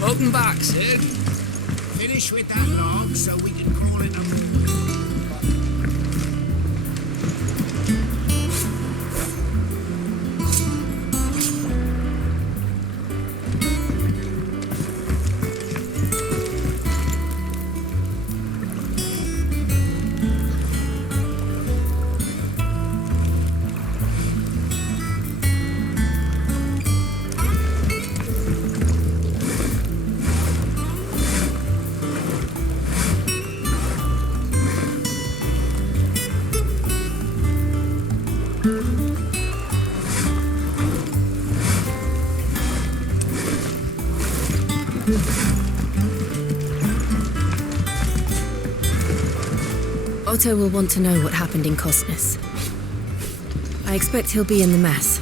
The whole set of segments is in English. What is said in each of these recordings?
Welcome back, Sid. Finish with that log so we can call it a... Otto will want to know what happened in Cosness. I expect he'll be in the mess.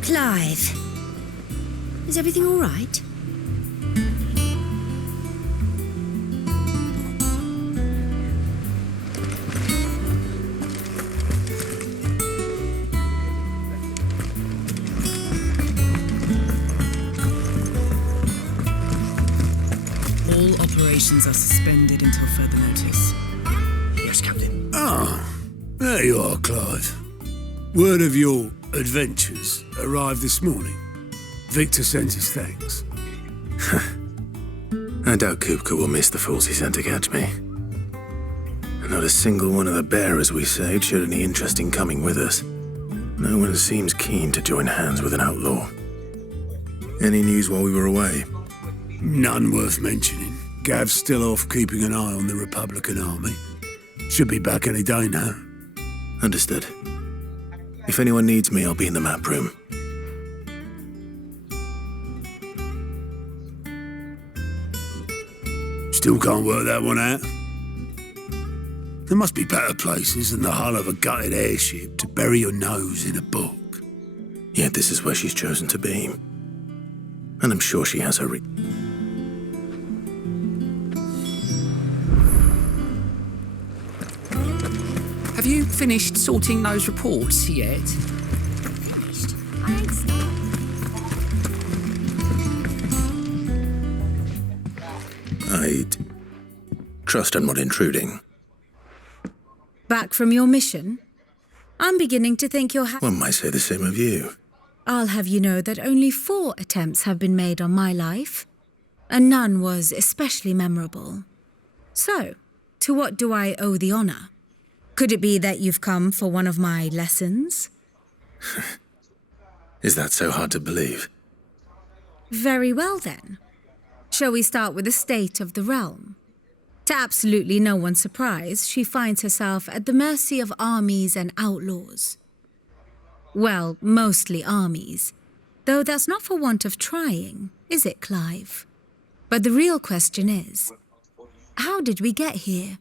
Clive, is everything all right? All operations are suspended until further notice. Yes, Captain. Ah, there you are, Clive. Word of your adventures arrived this morning. Victor sends his thanks. I doubt Kupka will miss the fools he sent to catch me. And not a single one of the bearers we saved showed any interest in coming with us. No one seems keen to join hands with an outlaw. Any news while we were away? None worth mentioning. Gav's still off keeping an eye on the Republican army. Should be back any day now. Understood. If anyone needs me, I'll be in the map room. Still can't work that one out. There must be better places than the hull of a gutted airship to bury your nose in a book. Yet this is where she's chosen to be. And I'm sure she has her Have you finished sorting those reports yet? I'd trust I'm not intruding. Back from your mission? I'm beginning to think you're One might say the same of you. I'll have you know that only 4 attempts have been made on my life, and none was especially memorable. So, to what do I owe the honor? Could it be that you've come for one of my lessons? Is that so hard to believe? Very well then. Shall we start with the state of the realm? To absolutely no one's surprise, she finds herself at the mercy of armies and outlaws. Well, mostly armies. Though that's not for want of trying, is it, Clive? But the real question is, how did we get here?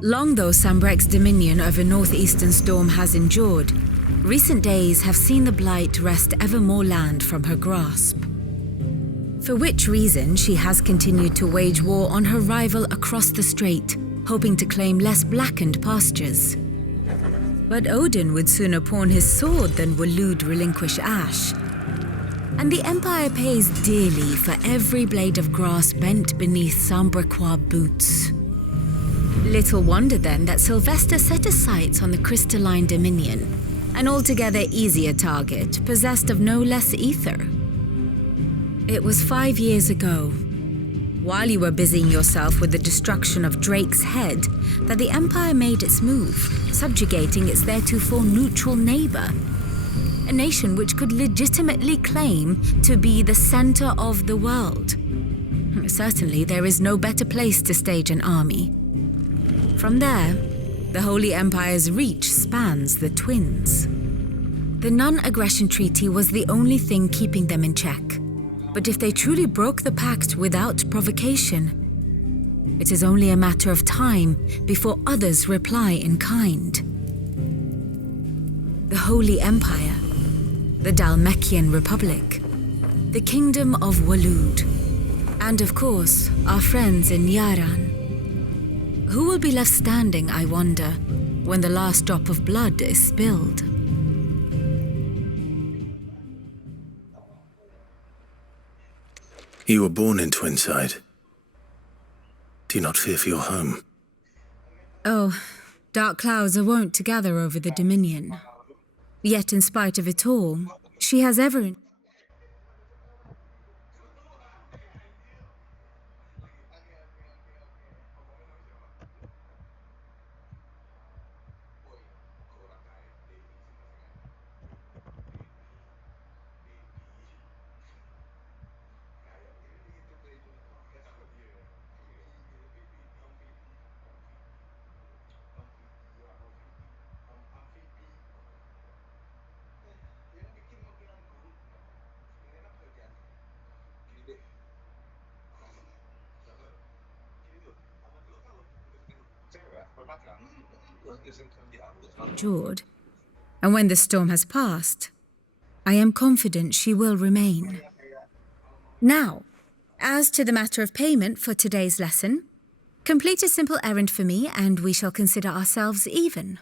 Long though Sambrek's dominion over northeastern Storm has endured, recent days have seen the Blight wrest ever more land from her grasp. For which reason she has continued to wage war on her rival across the strait, hoping to claim less blackened pastures. But Odin would sooner pawn his sword than Waloed relinquish Ash. And the Empire pays dearly for every blade of grass bent beneath Sambrequois boots. Little wonder then that Sylvester set his sights on the crystalline dominion, an altogether easier target possessed of no less ether. It was 5 years ago. while you were busying yourself with the destruction of Drake's head, that the Empire made its move, subjugating its theretofore neutral neighbor. A nation which could legitimately claim to be the center of the world. Certainly, there is no better place to stage an army. From there, the Holy Empire's reach spans the Twins. The non-aggression treaty was the only thing keeping them in check. But if they truly broke the pact without provocation, it is only a matter of time before others reply in kind. The Holy Empire, the Dhalmekian Republic, the Kingdom of Waloed, and of course, our friends in Yaran. Who will be left standing, I wonder, when the last drop of blood is spilled? You were born in Twinside. Do you not fear for your home? Oh, dark clouds are wont to gather over the Dominion. Yet in spite of it all, she has ever... endured. And when the storm has passed, I am confident she will remain. Now, as to the matter of payment for today's lesson, complete a simple errand for me and we shall consider ourselves even.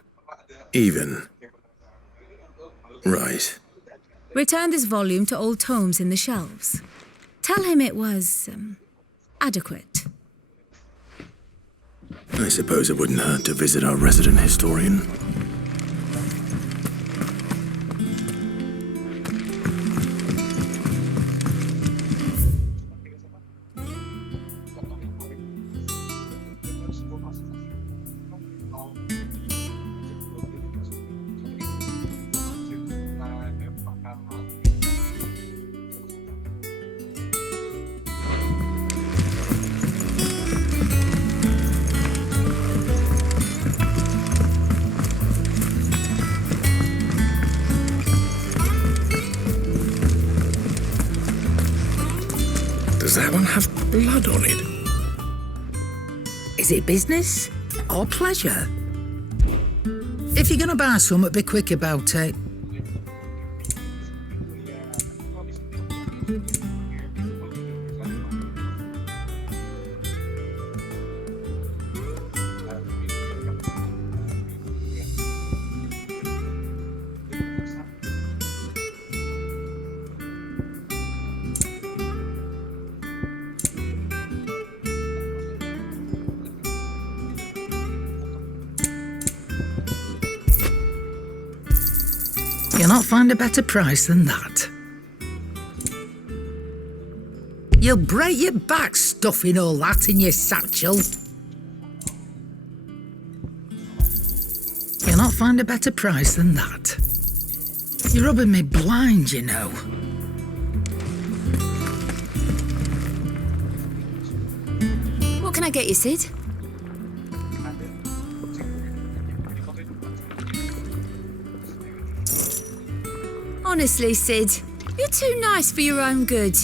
Even? Right. Return this volume to old tomes in the shelves. Tell him it was, adequate. I suppose it wouldn't hurt to visit our resident historian. Does that one have blood on it? Is it business or pleasure? If you're gonna buy something, be quick about it. You'll not find a better price than that. You'll break your back stuffing all that in your satchel. You'll not find a better price than that. You're rubbing me blind, you know. What can I get you, Sid? Honestly, Sid, you're too nice for your own good.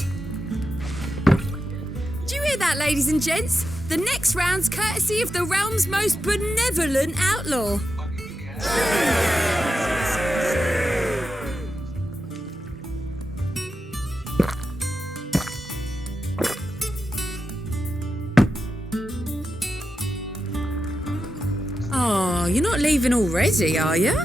Do you hear that, ladies and gents? The next round's courtesy of the realm's most benevolent outlaw. Oh, you're not leaving already, are you?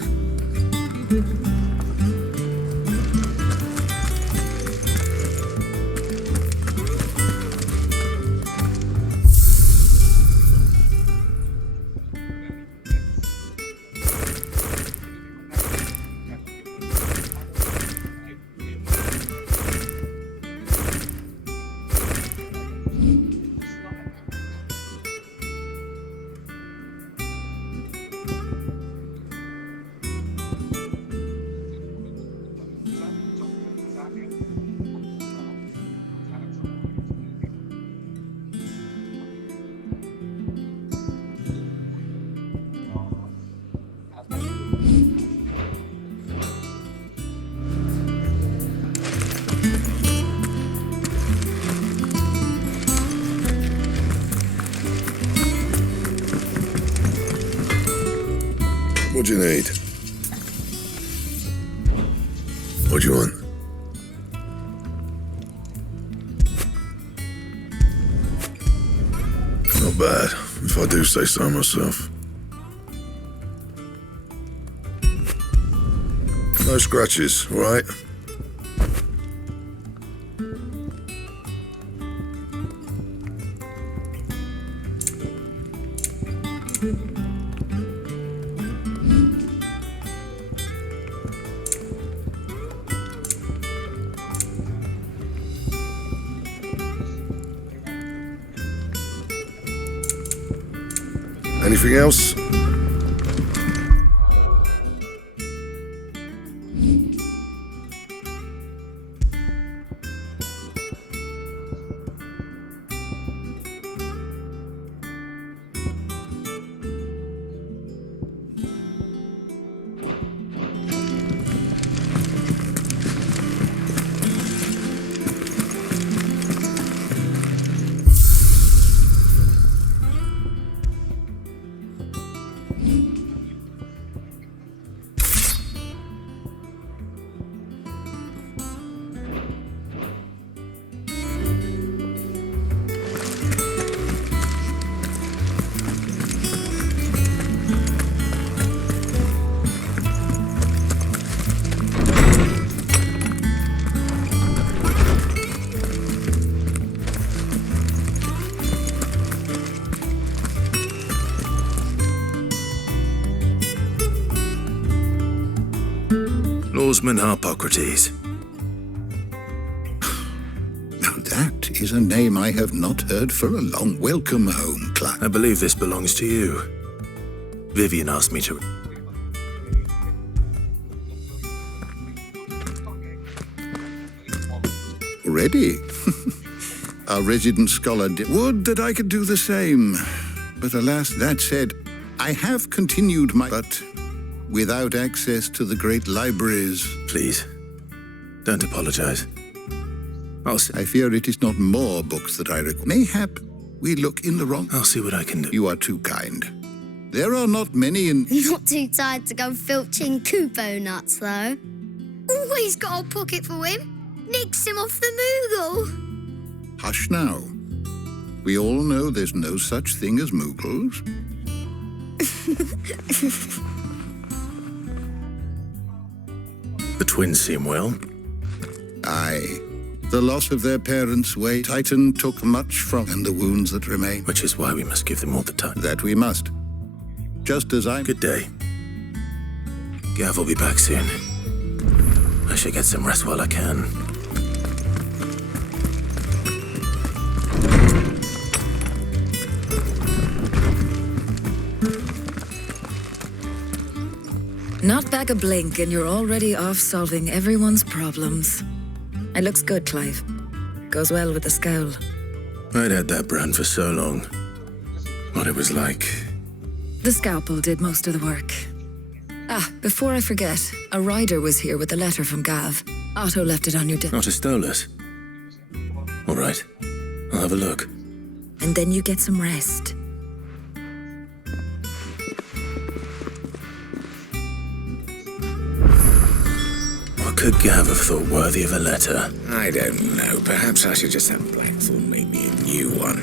What do you need? What do you want? Not bad, if I do say so myself. No scratches, all right? Anything else? Norseman Harpocrates. Now that is a name I have not heard for a long. Welcome home, Clive. I believe this belongs to you. Vivian asked me to... Ready? Our resident scholar would that I could do the same. But alas, that said, I have continued my... But without access to the great libraries... Please, don't apologize. I fear it is not more books that I require. Mayhap we look in the wrong... I'll see what I can do. You are too kind. There are not many in... Not too tired to go filching Kupo nuts, though. Always got a pocket for him. Nicks him off the Moogle. Hush now. We all know there's no such thing as Moogles. The twins seem well. Aye. The loss of their parents' way Titan took much from, and the wounds that remain. Which is why we must give them all the time. That we must. Just as I... Good day. Gav will be back soon. I should get some rest while I can. Not back a blink and you're already off solving everyone's problems. It looks good, Clive. Goes well with the scowl. I'd had that brand for so long. What it was like. The scalpel did most of the work. Ah, before I forget, a rider was here with a letter from Gav. Otto left it on your desk. Not a stolus. All right, I'll have a look. And then you get some rest. What could Gav have thought worthy of a letter? I don't know. Perhaps I should just have Blackthorn make me a new one.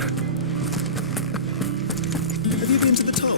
Have you been to the toll?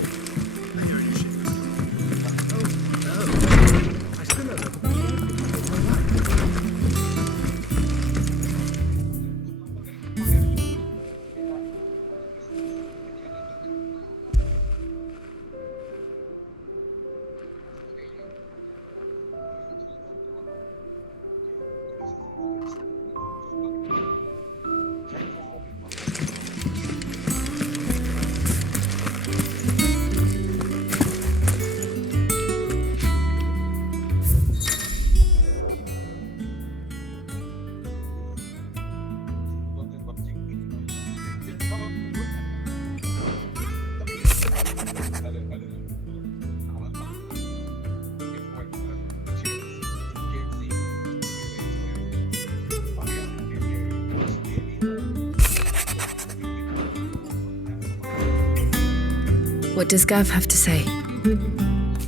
What does Gav have to say?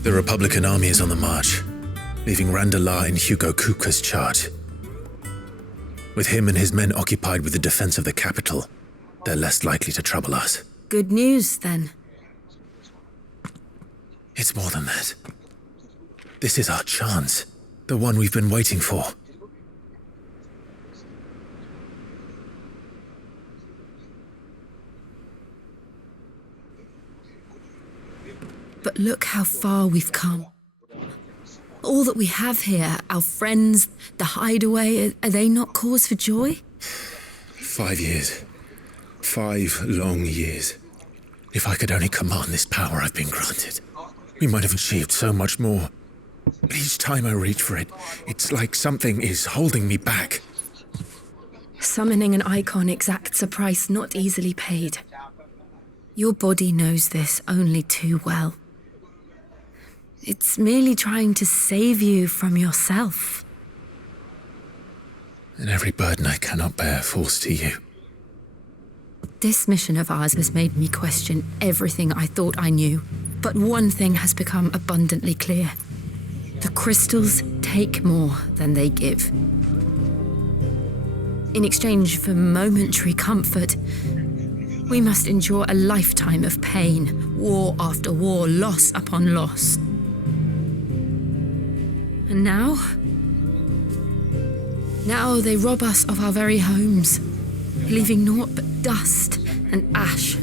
The Republican army is on the march, leaving Randalar in Hugo Kuka's charge. With him and his men occupied with the defense of the capital, they're less likely to trouble us. Good news, then. It's more than that. This is our chance, the one we've been waiting for. But look how far we've come. All that we have here, our friends, the hideaway, are they not cause for joy? 5 years. 5 long years. If I could only command this power I've been granted, we might have achieved so much more. But each time I reach for it, it's like something is holding me back. Summoning an icon exacts a price not easily paid. Your body knows this only too well. It's merely trying to save you from yourself. And every burden I cannot bear falls to you. This mission of ours has made me question everything I thought I knew. But one thing has become abundantly clear. The crystals take more than they give. In exchange for momentary comfort, we must endure a lifetime of pain, war after war, loss upon loss. And now they rob us of our very homes, leaving naught but dust and ash.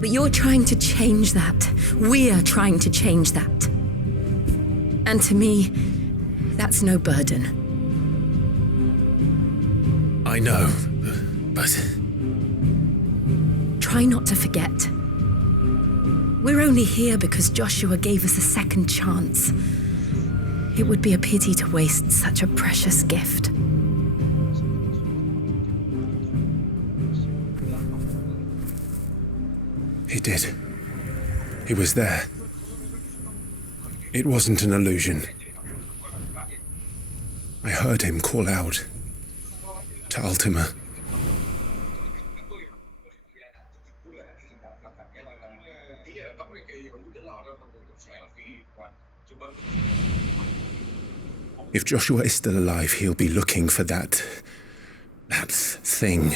But you're trying to change that. We're trying to change that. And to me, that's no burden. I know, but... Try not to forget. We're only here because Joshua gave us a second chance. It would be a pity to waste such a precious gift. He did. He was there. It wasn't an illusion. I heard him call out to Ultima. If Joshua is still alive, he'll be looking for that thing.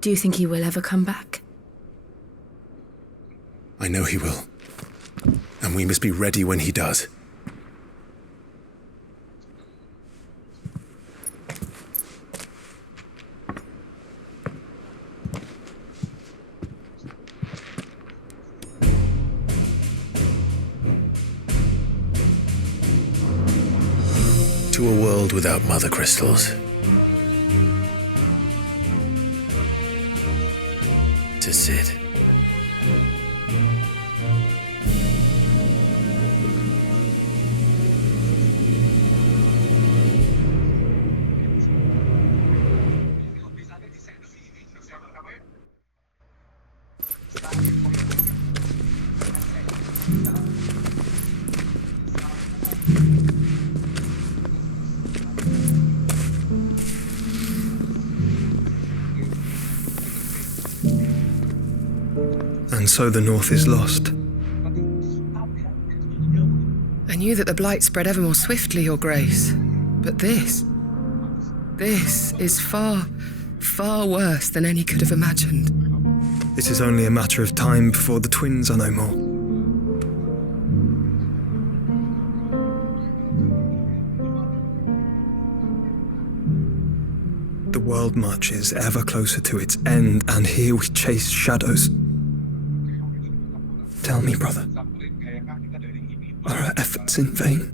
Do you think he will ever come back? I know he will. And we must be ready when he does. To a world without mother crystals. To Sid. And so the North is lost. I knew that the blight spread ever more swiftly, Your Grace. But this is far, far worse than any could have imagined. It is only a matter of time before the twins are no more. The world marches ever closer to its end, and here we chase shadows. Tell me, brother, are our efforts in vain?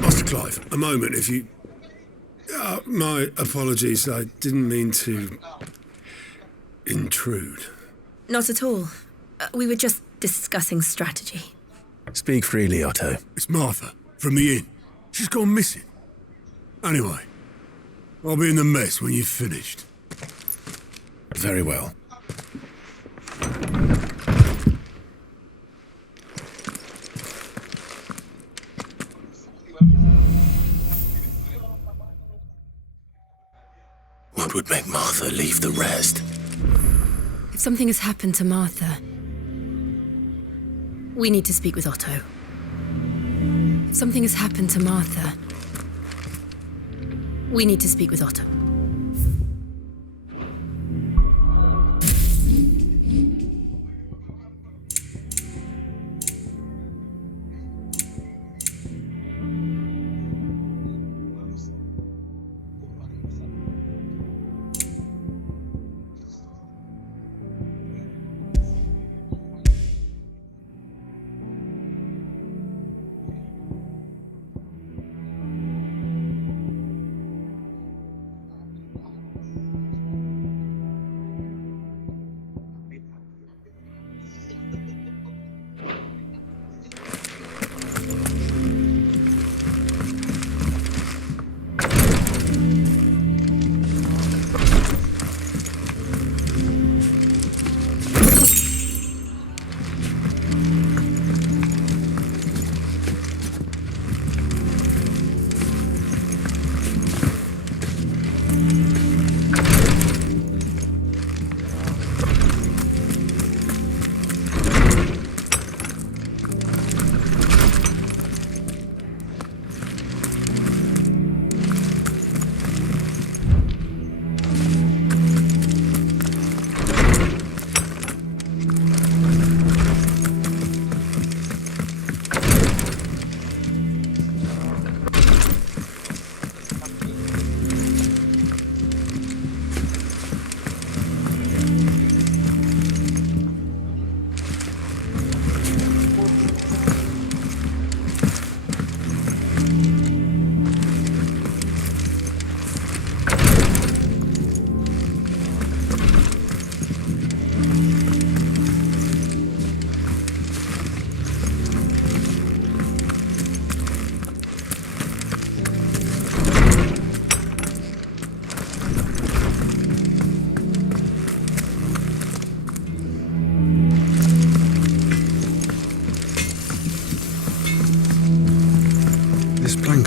Master Clive, a moment, if you... my apologies, I didn't mean to... intrude. Not at all. We were just discussing strategy. Speak freely, Otto. It's Martha, from the inn. She's gone missing. Anyway, I'll be in the mess when you've finished. Very well. would make Martha leave the rest. If something has happened to Martha, we need to speak with Otto. If something has happened to Martha, we need to speak with Otto.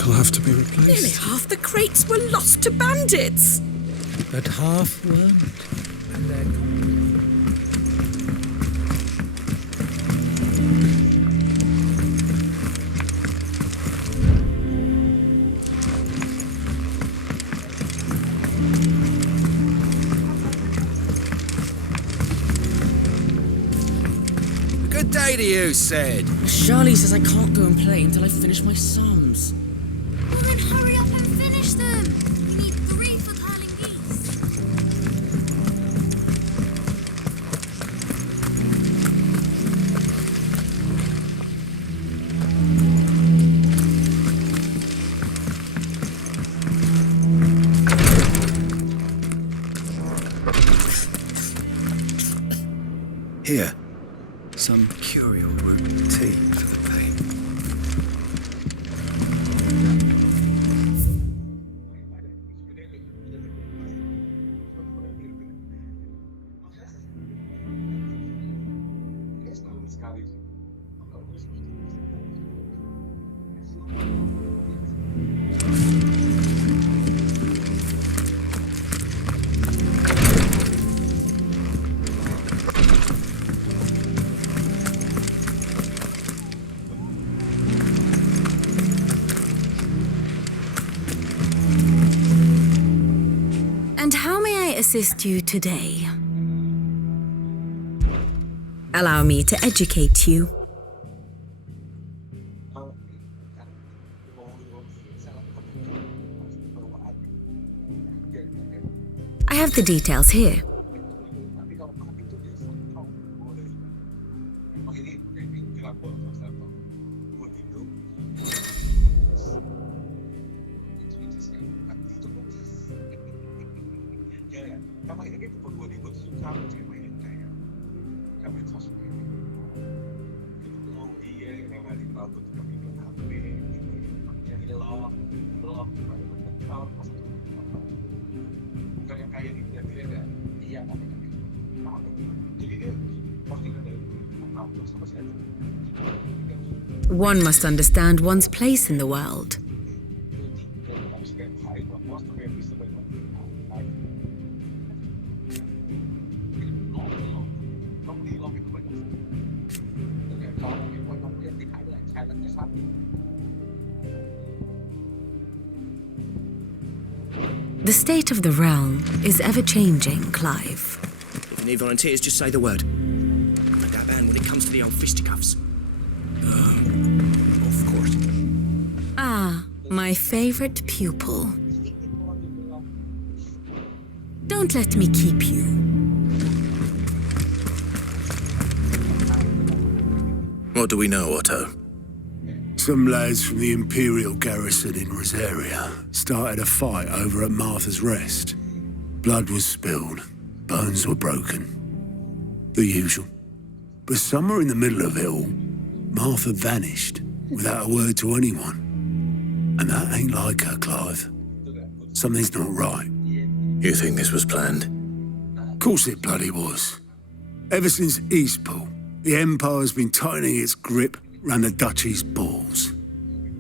I'll have to be replaced. Nearly half the crates were lost to bandits. But half weren't. And they're gone. Good day to you, Sid. Charlie says I can't go and play until I finish my psalms. Well, then hurry up and finish them. We need 3 for curling geese. Here, some curial root tea for the pain. And how may I assist you today? Allow me to educate you. I have the details here. One must understand one's place in the world. The state of the realm is ever-changing, Clive. If you need volunteers, just say the word. Like that band when it comes to the old fisticuffs. Of course. Ah, my favorite pupil. Don't let me keep you. What do we know, Otto? Some lads from the Imperial garrison in Rosaria started a fight over at Martha's Rest. Blood was spilled, bones were broken. The usual. But somewhere in the middle of it all, Martha vanished without a word to anyone. And that ain't like her, Clive. Something's not right. You think this was planned? Of course it bloody was. Ever since Eastpool, the Empire's been tightening its grip round the Duchy's balls.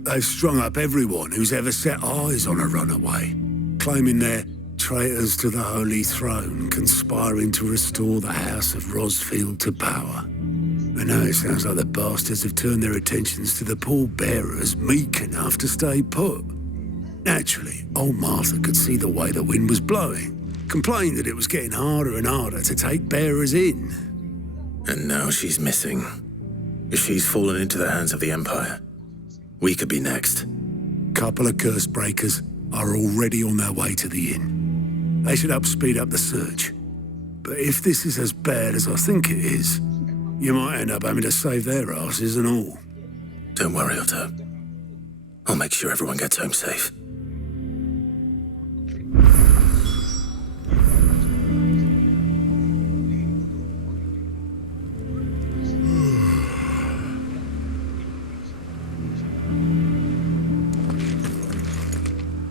They've strung up everyone who's ever set eyes on a runaway, claiming they're traitors to the Holy Throne, conspiring to restore the House of Rosfield to power. And now it sounds like the bastards have turned their attentions to the pallbearers meek enough to stay put. Naturally, old Martha could see the way the wind was blowing, complained that it was getting harder and harder to take bearers in. And now she's missing. If she's fallen into the hands of the Empire, we could be next. Couple of curse breakers are already on their way to the inn. They should speed up the search. But if this is as bad as I think it is, you might end up having to save their asses and all. Don't worry, Otto. I'll make sure everyone gets home safe.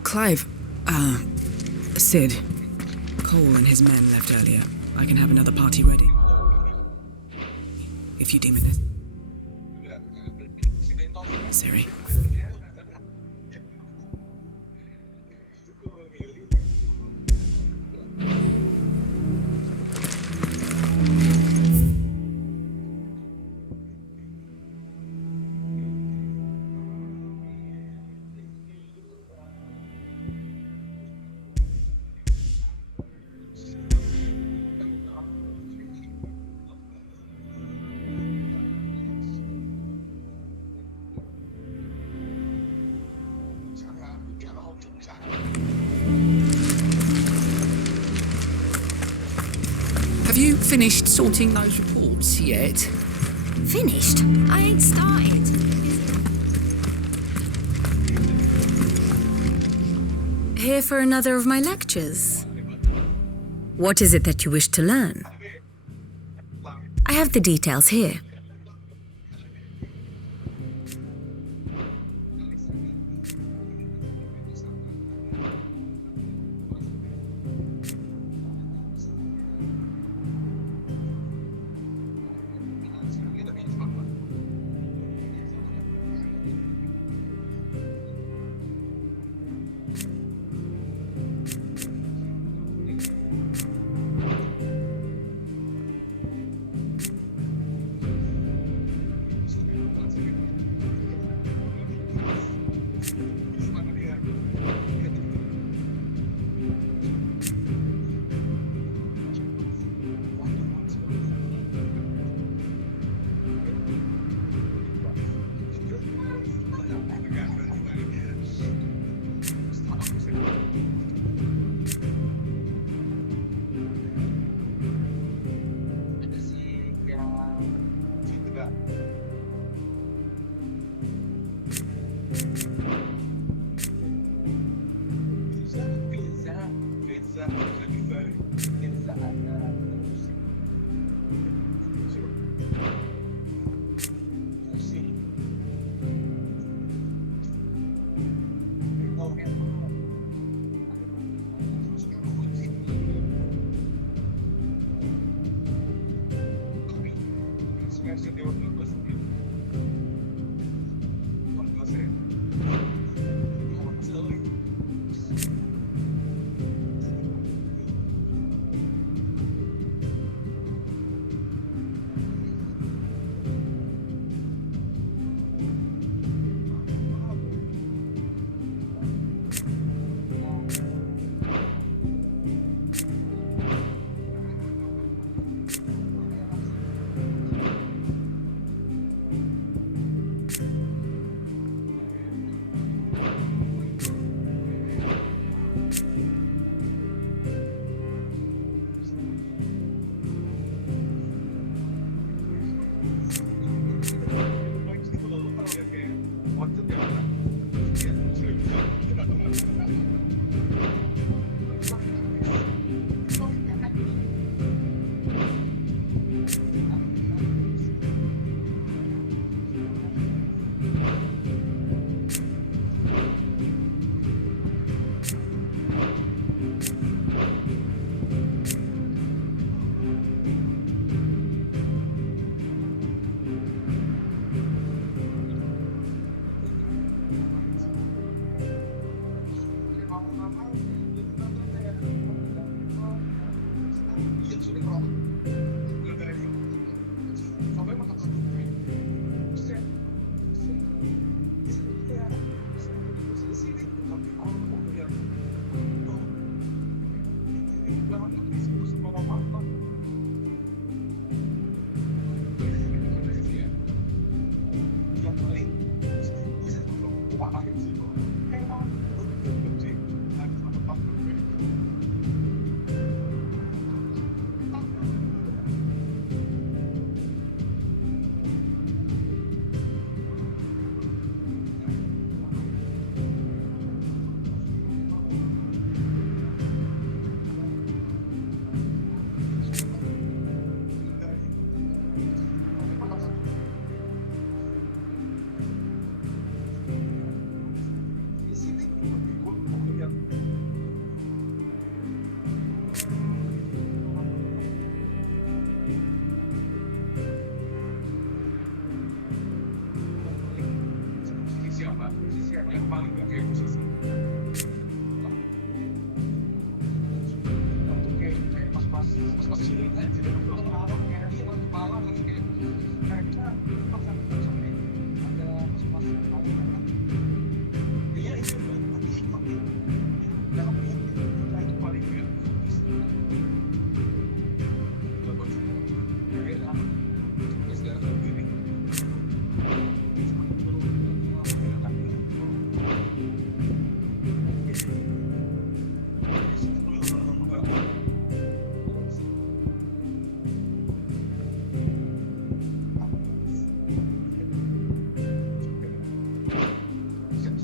Clive, Sid. Cole and his men left earlier. I can have another party ready. If you deem it necessary. Siri. Have you finished sorting those reports yet? Finished? I ain't started. Here for another of my lectures. What is it that you wish to learn? I have the details here.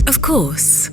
Of course.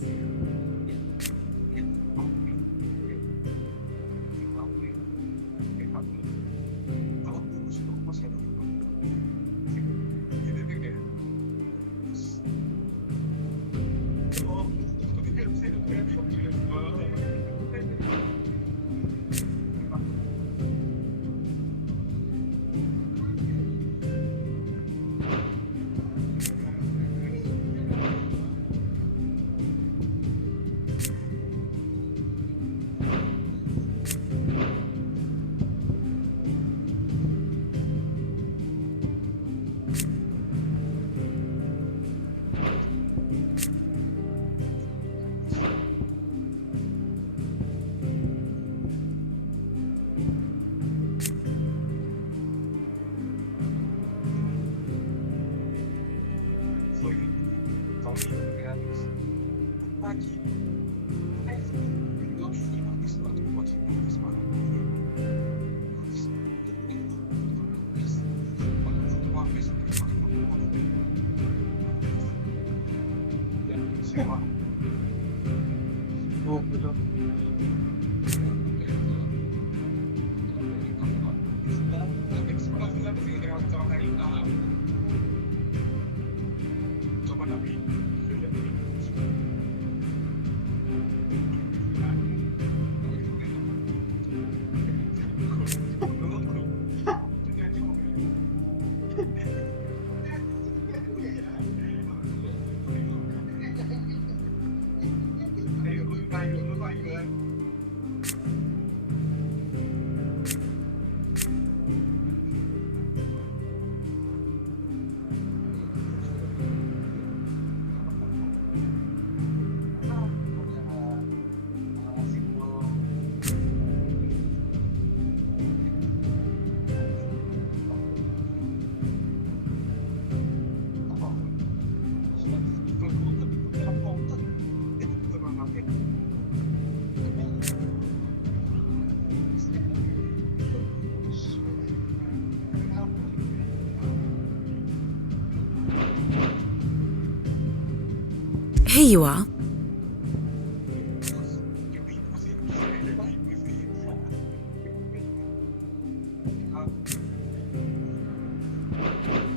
Here you are.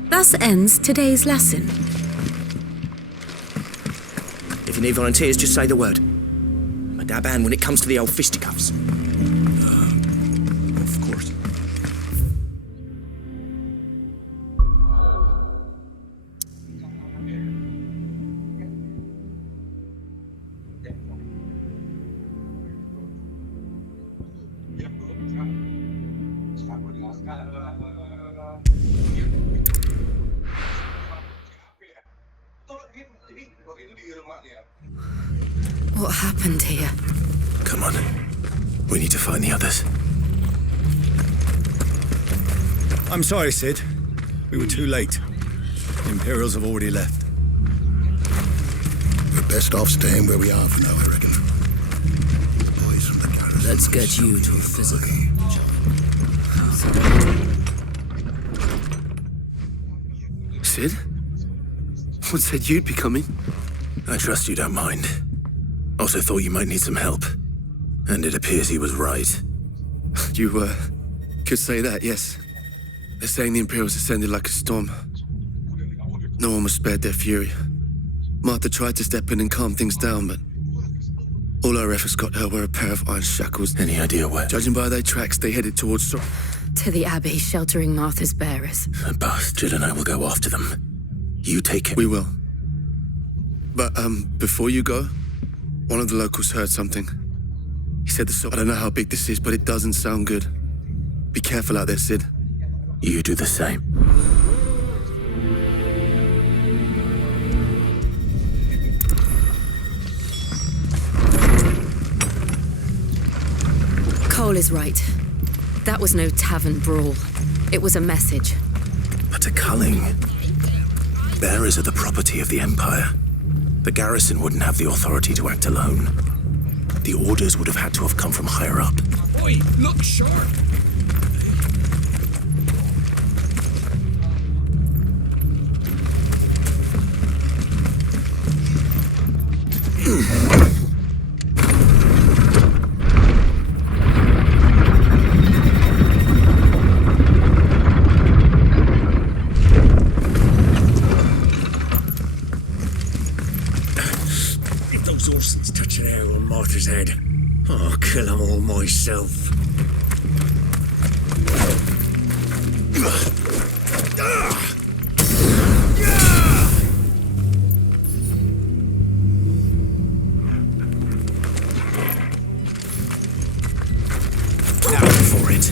Thus ends today's lesson. If you need volunteers, just say the word. I'm a dab hand when it comes to the old fisticuffs. Of course. What happened here? Come on. We need to find the others. I'm sorry, Sid. We were too late. The Imperials have already left. We're best off staying where we are for now, I reckon. The boys from the garrison. Let's get you to a physical. Sid? What said you'd be coming? I trust you don't mind. Also thought you might need some help. And it appears he was right. You, could say that, yes. They're saying the Imperials ascended like a storm. No one was spared their fury. Martha tried to step in and calm things down, but all our efforts got her were a pair of iron shackles. Any idea where? Judging by their tracks, they headed towards... To the Abbey, sheltering Martha's bearers. The bastard and I will go after them. You take it. We will. But, before you go, one of the locals heard something. He said I don't know how big this is, but it doesn't sound good. Be careful out there, Sid. You do the same. Cole is right. That was no tavern brawl. It was a message. But a culling. Bearers are the property of the Empire. The garrison wouldn't have the authority to act alone. The orders would have had to have come from higher up. Oi, look sharp! If those Orsons touch an arrow on Martha's head, I'll kill them all myself. Now for it.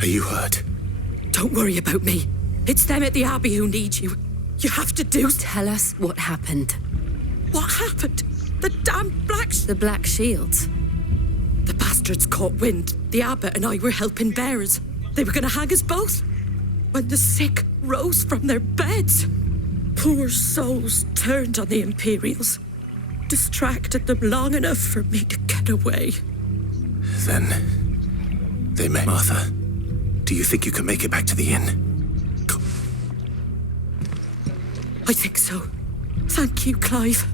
Are you hurt? Don't worry about me. It's them at the Abbey who need you. You have to do... Tell us what happened. What happened? The damn The Black Shields? The bastards caught wind. The abbot and I were helping bearers. They were going to hang us both. When the sick rose from their beds, poor souls turned on the Imperials. Distracted them long enough for me to get away. Then... they met Martha. Do you think you can make it back to the inn? Go. I think so. Thank you, Clive.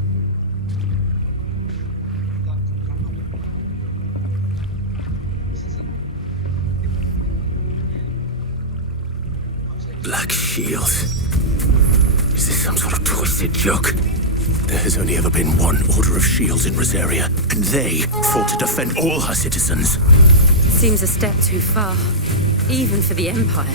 Black Shield. Is this some sort of twisted joke? There has only ever been one Order of Shields in Rosaria, and they fought to defend all her citizens. Seems a step too far, even for the Empire.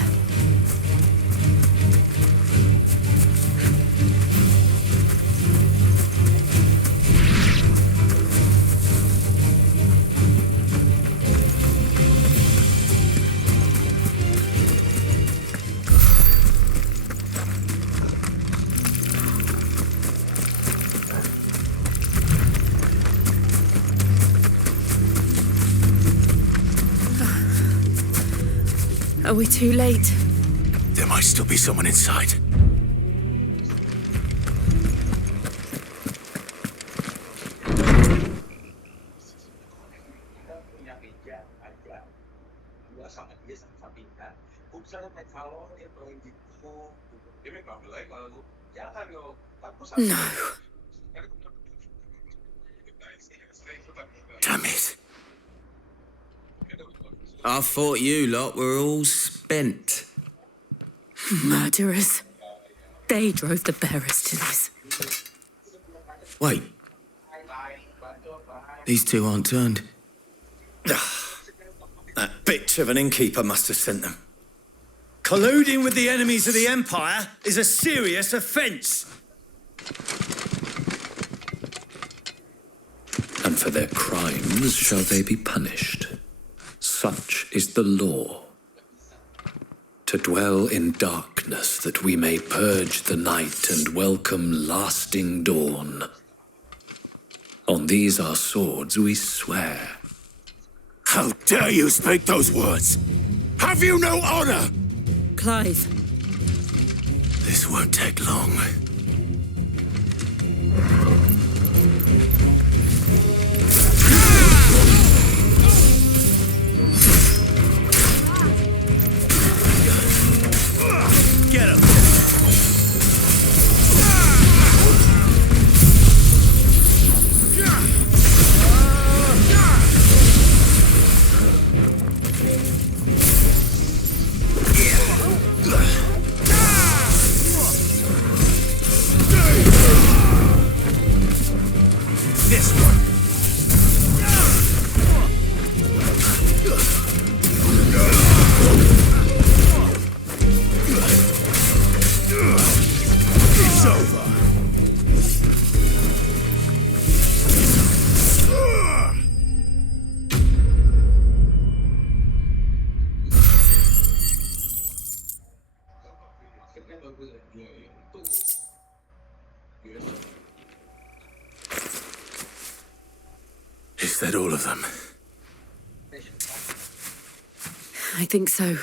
Are we too late? There might still be someone inside. No. Damn it. I thought you lot were all spent. Murderers. They drove the bearers to this. Wait. These two aren't turned. That bitch of an innkeeper must have sent them. Colluding with the enemies of the Empire is a serious offence. And for their crimes shall they be punished. Such is the law. to dwell in darkness, that we may purge the night and welcome lasting dawn. On these our swords we swear. How dare you speak those words? Have you no honor? Clive. This won't take long. Get him! This one. It's over. Is that all of them? I think so.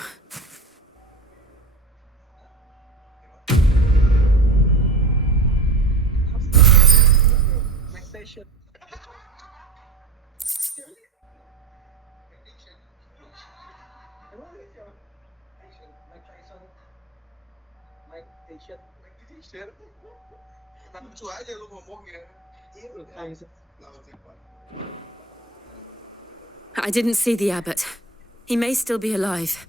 I didn't see the abbot. He may still be alive.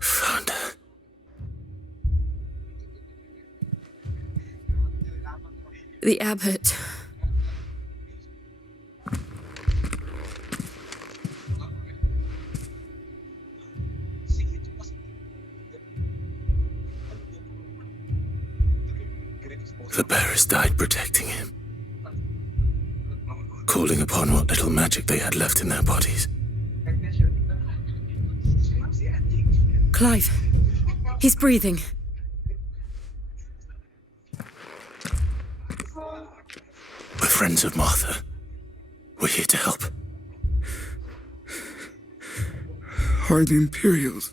Found her. The abbot. The bearers died protecting him, calling upon what little magic they had left in their bodies. Clive. He's breathing. We're friends of Martha. We're here to help. Are the Imperials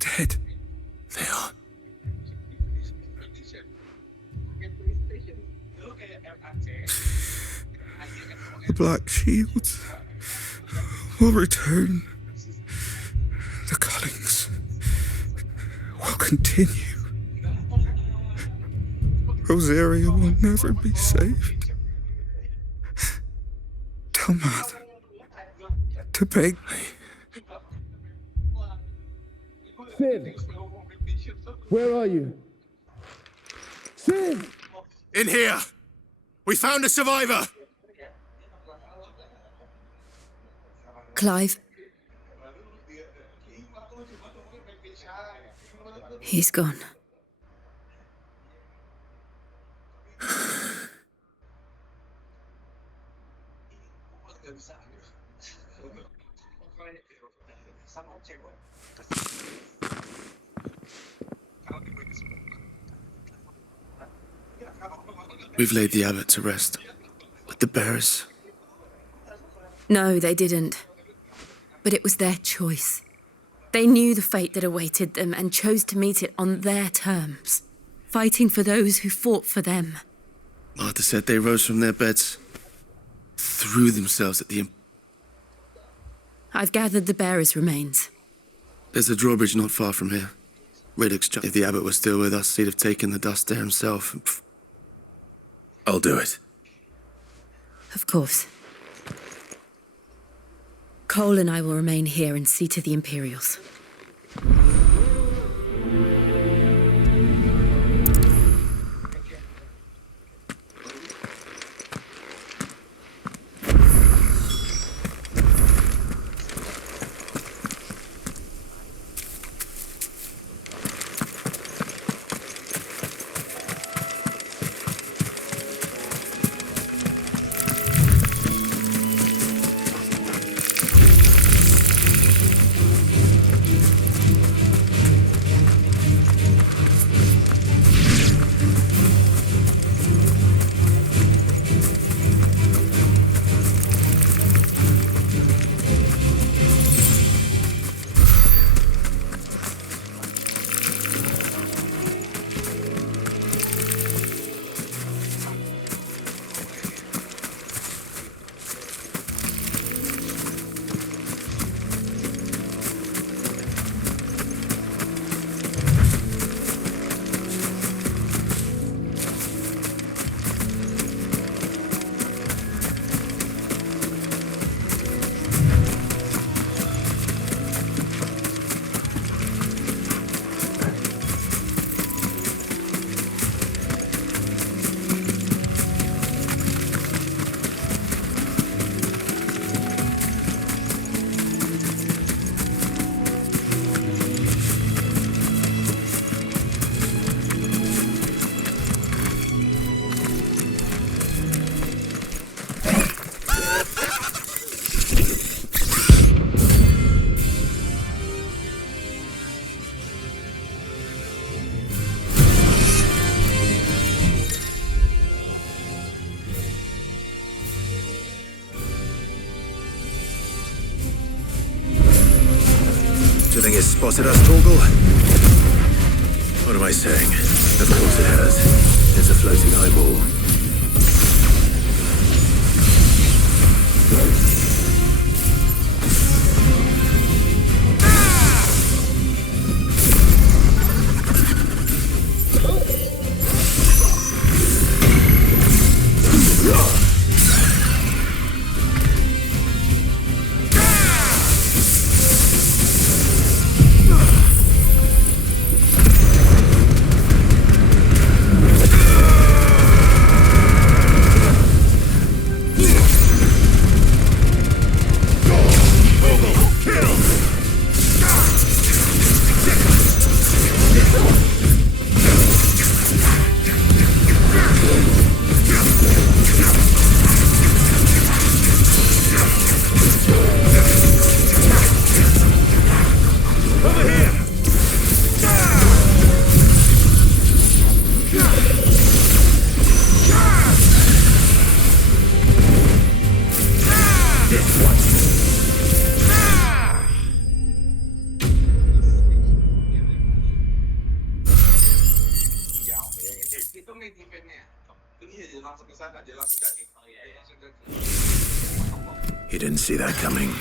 dead? They are. The Black Shields will return. The Cullings will continue. Rosaria will never be saved. Tell Martha to beg. Sin! Where are you? Sin! In here! We found a survivor! Clive. He's gone. We've laid the abbot to rest. But the bearers... No, they didn't. But it was their choice. They knew the fate that awaited them and chose to meet it on their terms, fighting for those who fought for them. Martha said they rose from their beds, threw themselves at the... I've gathered the bearers' remains. There's a drawbridge not far from here. Riddick's job. If the abbot was still with us, he'd have taken the dust there himself. I'll do it. Of course. Cole and I will remain here and see to the Imperials. Do you think it's spotted us, Torgal? What am I saying? Of course it has. It's a floating eyeball. You didn't see that coming.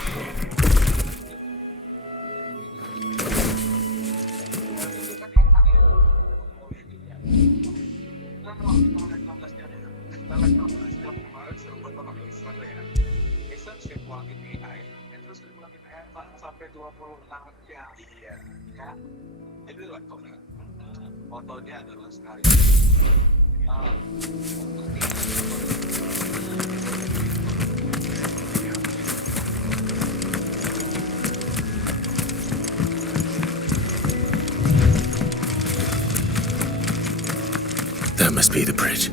That must be the bridge.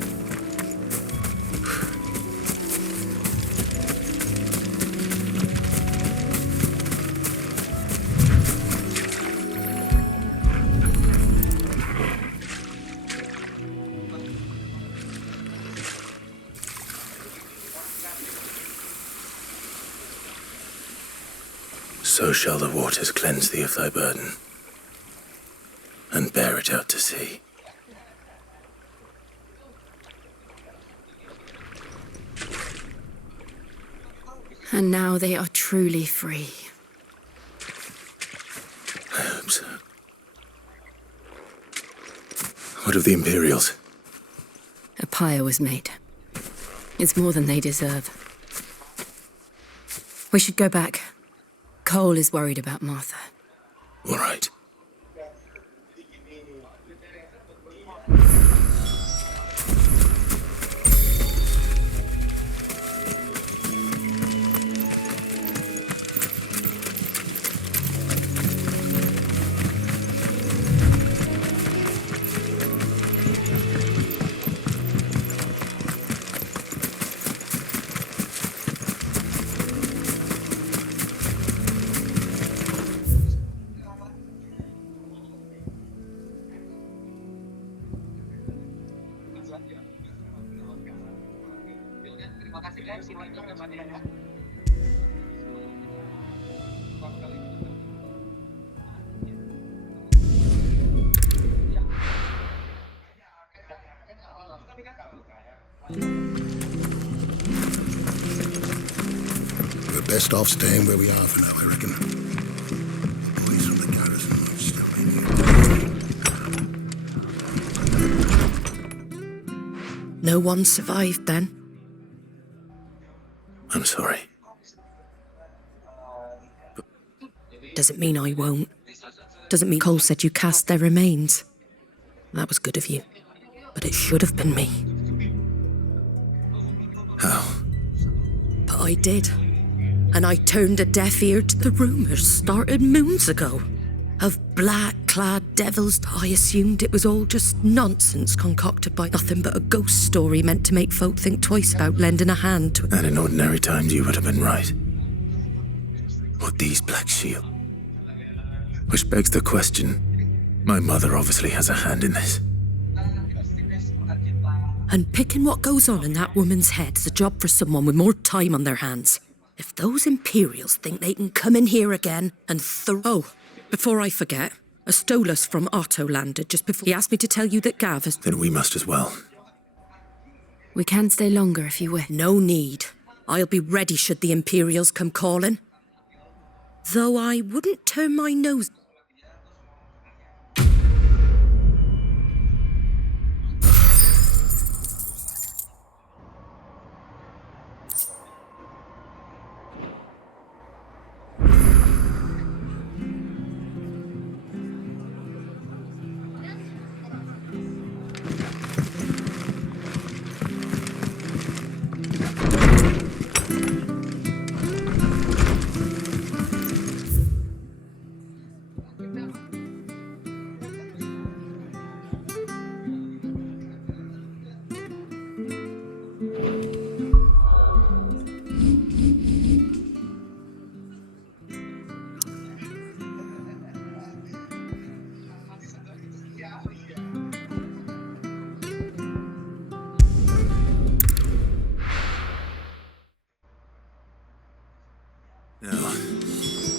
So shall the waters cleanse thee of thy burden, and bear it out to sea. And now they are truly free. I hope so. What of the Imperials? A pyre was made. It's more than they deserve. We should go back. Cole is worried about Martha. All right. We're best off staying where we are for now, I reckon. The boys from the garrison are still in here. No one survived then? I'm sorry. Doesn't mean I won't. Doesn't mean Cole said you cast their remains. That was good of you. But it should have been me. How? But I did. And I turned a deaf ear to the rumours started moons ago. Of black-clad devils. I assumed it was all just nonsense concocted by nothing but a ghost story meant to make folk think twice about lending a hand to... And in ordinary times you would have been right. What these Black Shield? Which begs the question, my mother obviously has a hand in this. And picking what goes on in that woman's head is a job for someone with more time on their hands. If those Imperials think they can come in here again and throw... Before I forget, a Stolas from Otto landed just before he asked me to tell you that Gav has... Then we must as well. We can stay longer if you wish. No need. I'll be ready should the Imperials come calling. Though I wouldn't turn my nose...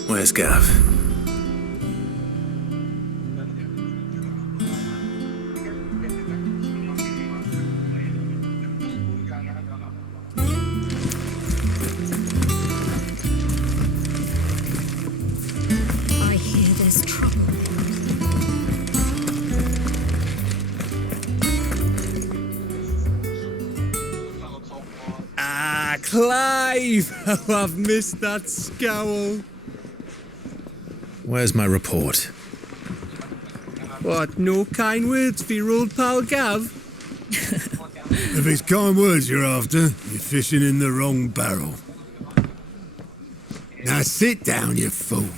Where's Gav? I hear there's trouble. Ah, Clive! Oh, I've missed that scowl. Where's my report? What, no kind words for your old pal Gav? If it's kind words you're after, you're fishing in the wrong barrel. Now sit down, you fool.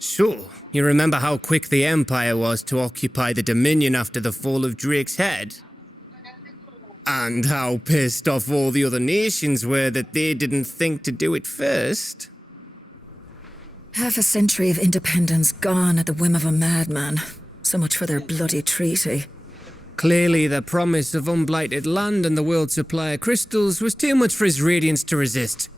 So, you remember how quick the Empire was to occupy the Dominion after the fall of Drake's head? And how pissed off all the other nations were that they didn't think to do it first? Half a century of independence gone at the whim of a madman. So much for their bloody treaty. Clearly, the promise of unblighted land and the world's supply of crystals was too much for his radiance to resist.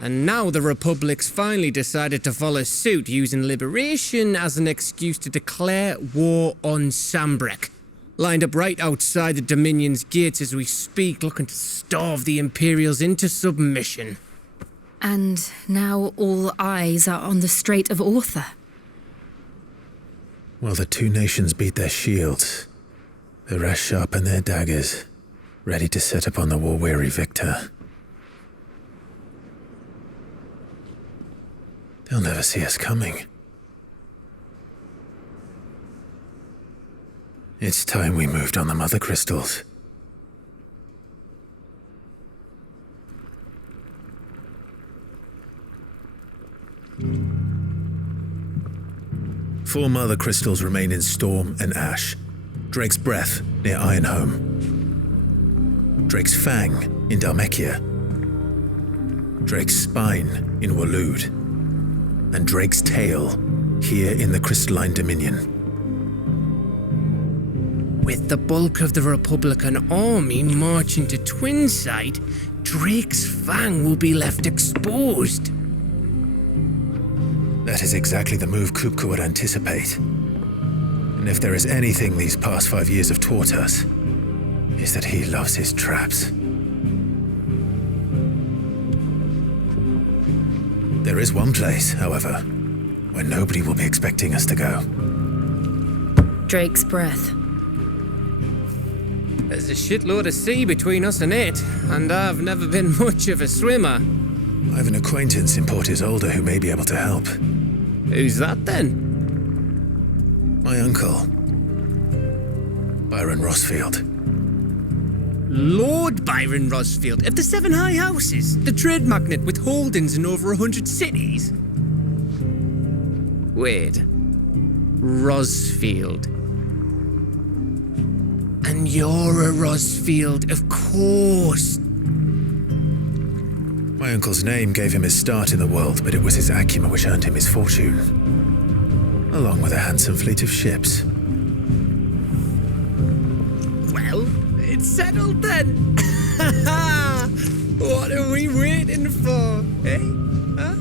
And now the Republic's finally decided to follow suit, using liberation as an excuse to declare war on Sambrek. Lined up right outside the Dominion's gates as we speak, looking to starve the Imperials into submission. And now all eyes are on the Strait of Ortha. Well, the two nations beat their shields. The rest sharpen their daggers, ready to set upon the war-weary victor. They'll never see us coming. It's time we moved on the mother crystals. Four mother crystals remain in Storm and Ash. Drake's Breath near Ironhome. Drake's Fang in Dhalmekia. Drake's Spine in Waloed. And Drake's Tail here in the Crystalline Dominion. With the bulk of the Republican army marching to Twinside, Drake's Fang will be left exposed. That is exactly the move Kupka would anticipate. And if there is anything these past 5 years have taught us, is that he loves his traps. There is one place, however, where nobody will be expecting us to go. Drake's Breath. There's a shitload of sea between us and it, and I've never been much of a swimmer. I have an acquaintance in Port Isolde who may be able to help. Who's that then? My uncle, Byron Rosfield. Lord Byron Rosfield of the Seven High Houses, the trade magnate with holdings in over 100 cities. Wait, Rosfield. And you're a Rosfield, of course. My uncle's name gave him his start in the world, but it was his acumen which earned him his fortune, along with a handsome fleet of ships. Well, It's settled then. What are we waiting for, eh? Huh?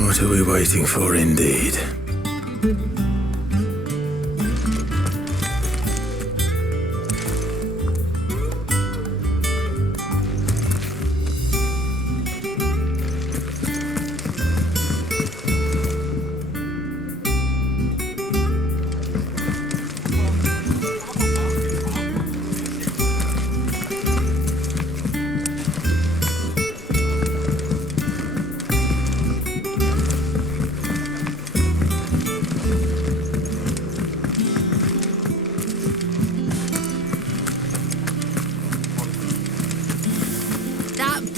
What are we waiting for, indeed?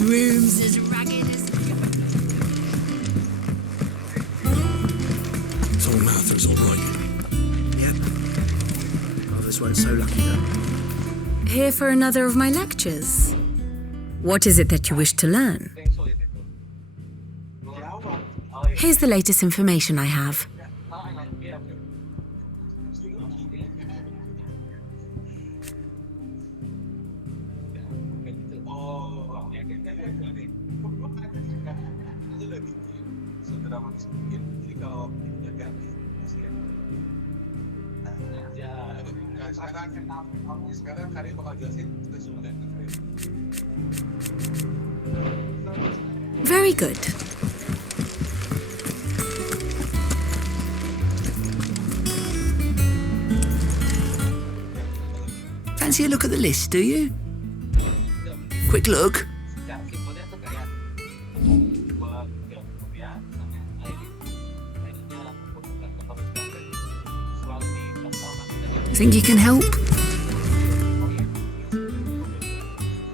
Room's as ragged as... So Martha's all right. Others weren't so lucky though. Here for another of my lectures. What is it that you wish to learn? Here's the latest information I have. Very good. Fancy a look at the list, do you? Quick look. Think you can help?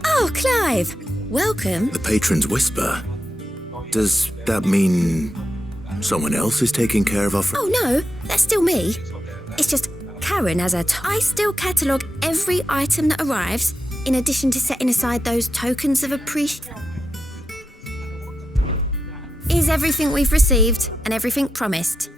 Oh, Clive! Welcome. The patron's whisper. Does that mean someone else is taking care of our Oh, no, that's still me. It's just Karen has I still catalogue every item that arrives, in addition to setting aside those tokens of appreciation. Is everything we've received and everything promised?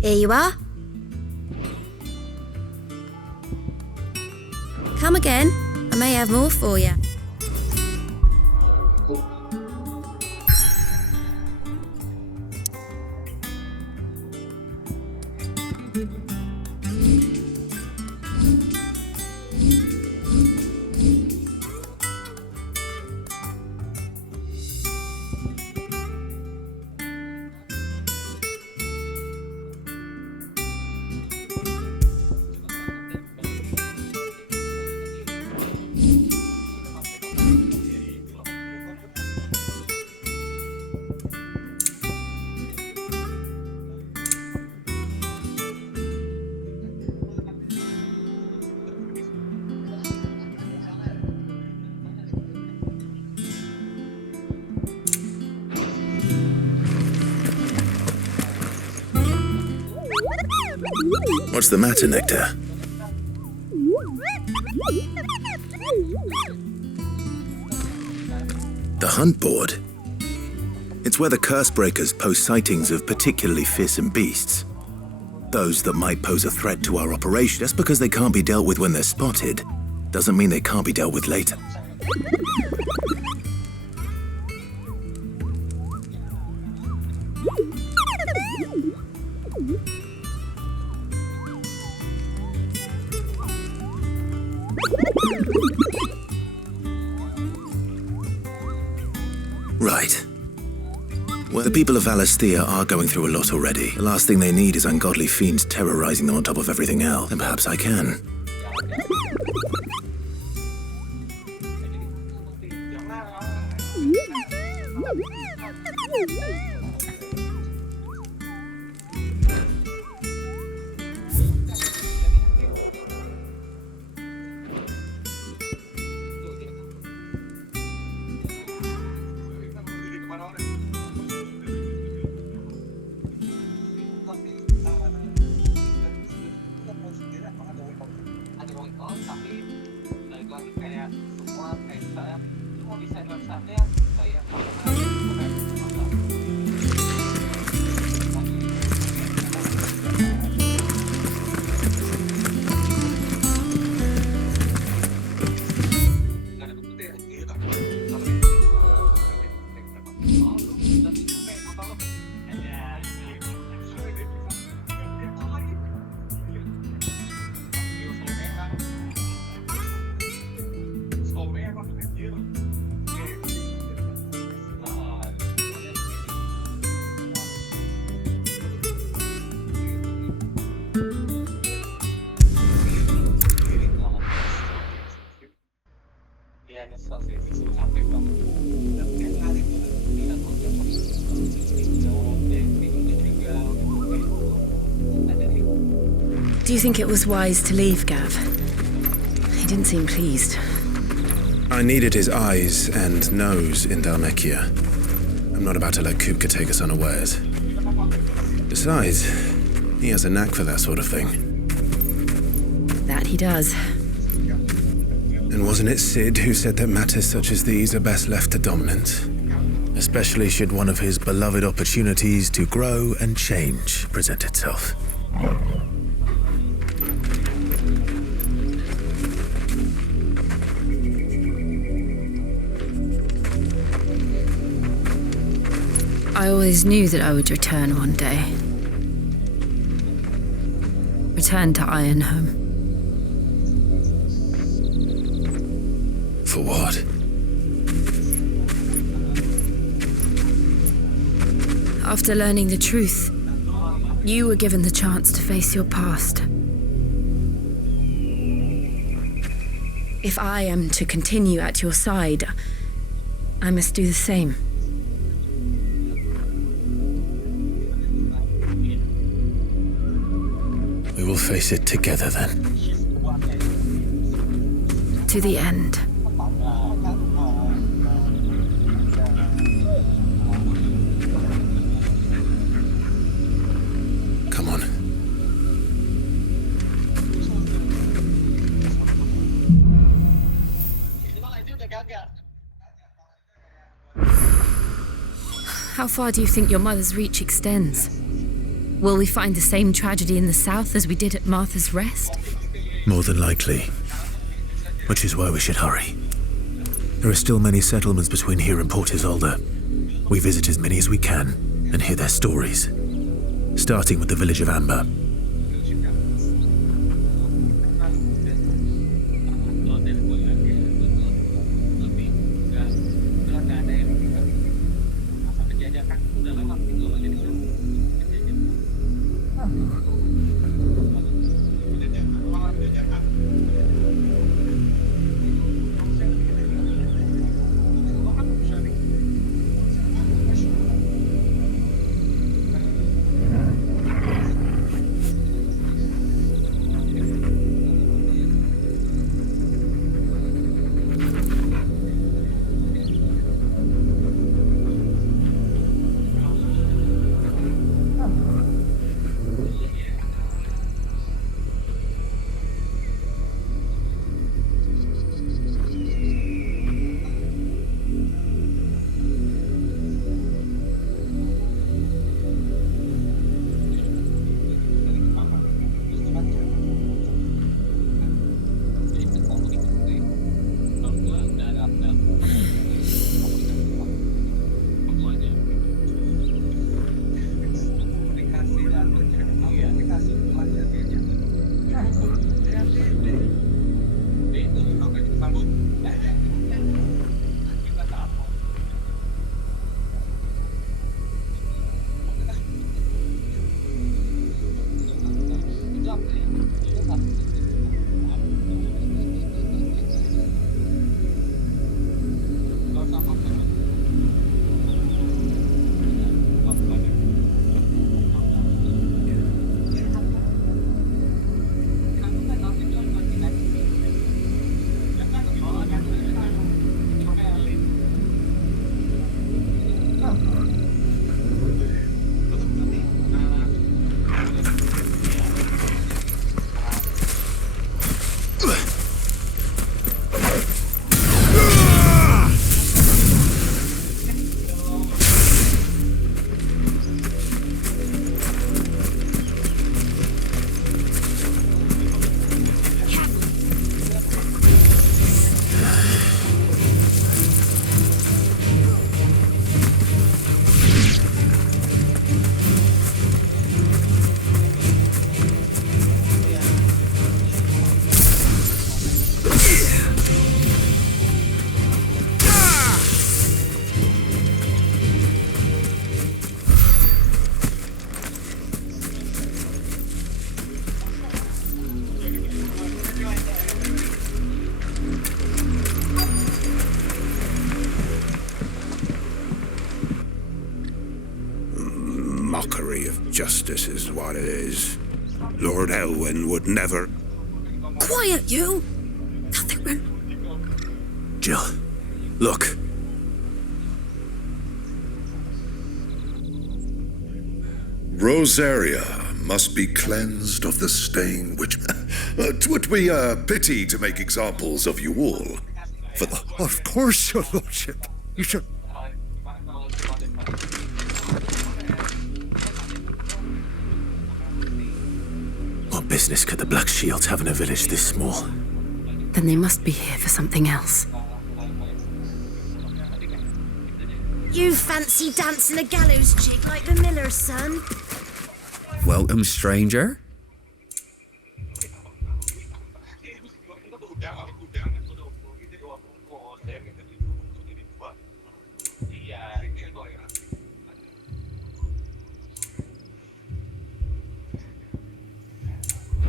Here you are. Come again. I may have more for you. What's the matter, Nectar? The hunt board? It's where the curse breakers post sightings of particularly fearsome beasts. Those that might pose a threat to our operation. Just because they can't be dealt with when they're spotted, doesn't mean they can't be dealt with later. Right. Well, the people of Valisthea are going through a lot already. The last thing they need is ungodly fiends terrorizing them on top of everything else. And perhaps I can. Do you think it was wise to leave, Gav? He didn't seem pleased. I needed his eyes and nose in Dharmekia. I'm not about to let Kupka take us unawares. Besides, he has a knack for that sort of thing. That he does. And wasn't it Sid who said that matters such as these are best left to dominance? Especially should one of his beloved opportunities to grow and change present itself. I always knew that I would return one day. Return to Ironhome. For what? After learning the truth, you were given the chance to face your past. If I am to continue at your side, I must do the same. We will face it together then. To the end. Come on. How far do you think your mother's reach extends? Will we find the same tragedy in the south as we did at Martha's Rest? More than likely. Which is why we should hurry. There are still many settlements between here and Port Isolde. We visit as many as we can and hear their stories. Starting with the village of Amber. Mockery of justice is what it is. Lord Elwyn would never... Quiet, you! Nothing wrong. Jill, look. Rosaria must be cleansed of the stain which... 'Twould be a pity to make examples of you all. For the... Of course, your lordship. You should... What business could the Black Shields have in a village this small? Then they must be here for something else. You fancy dancing a gallows chick like the miller's son? Welcome, stranger.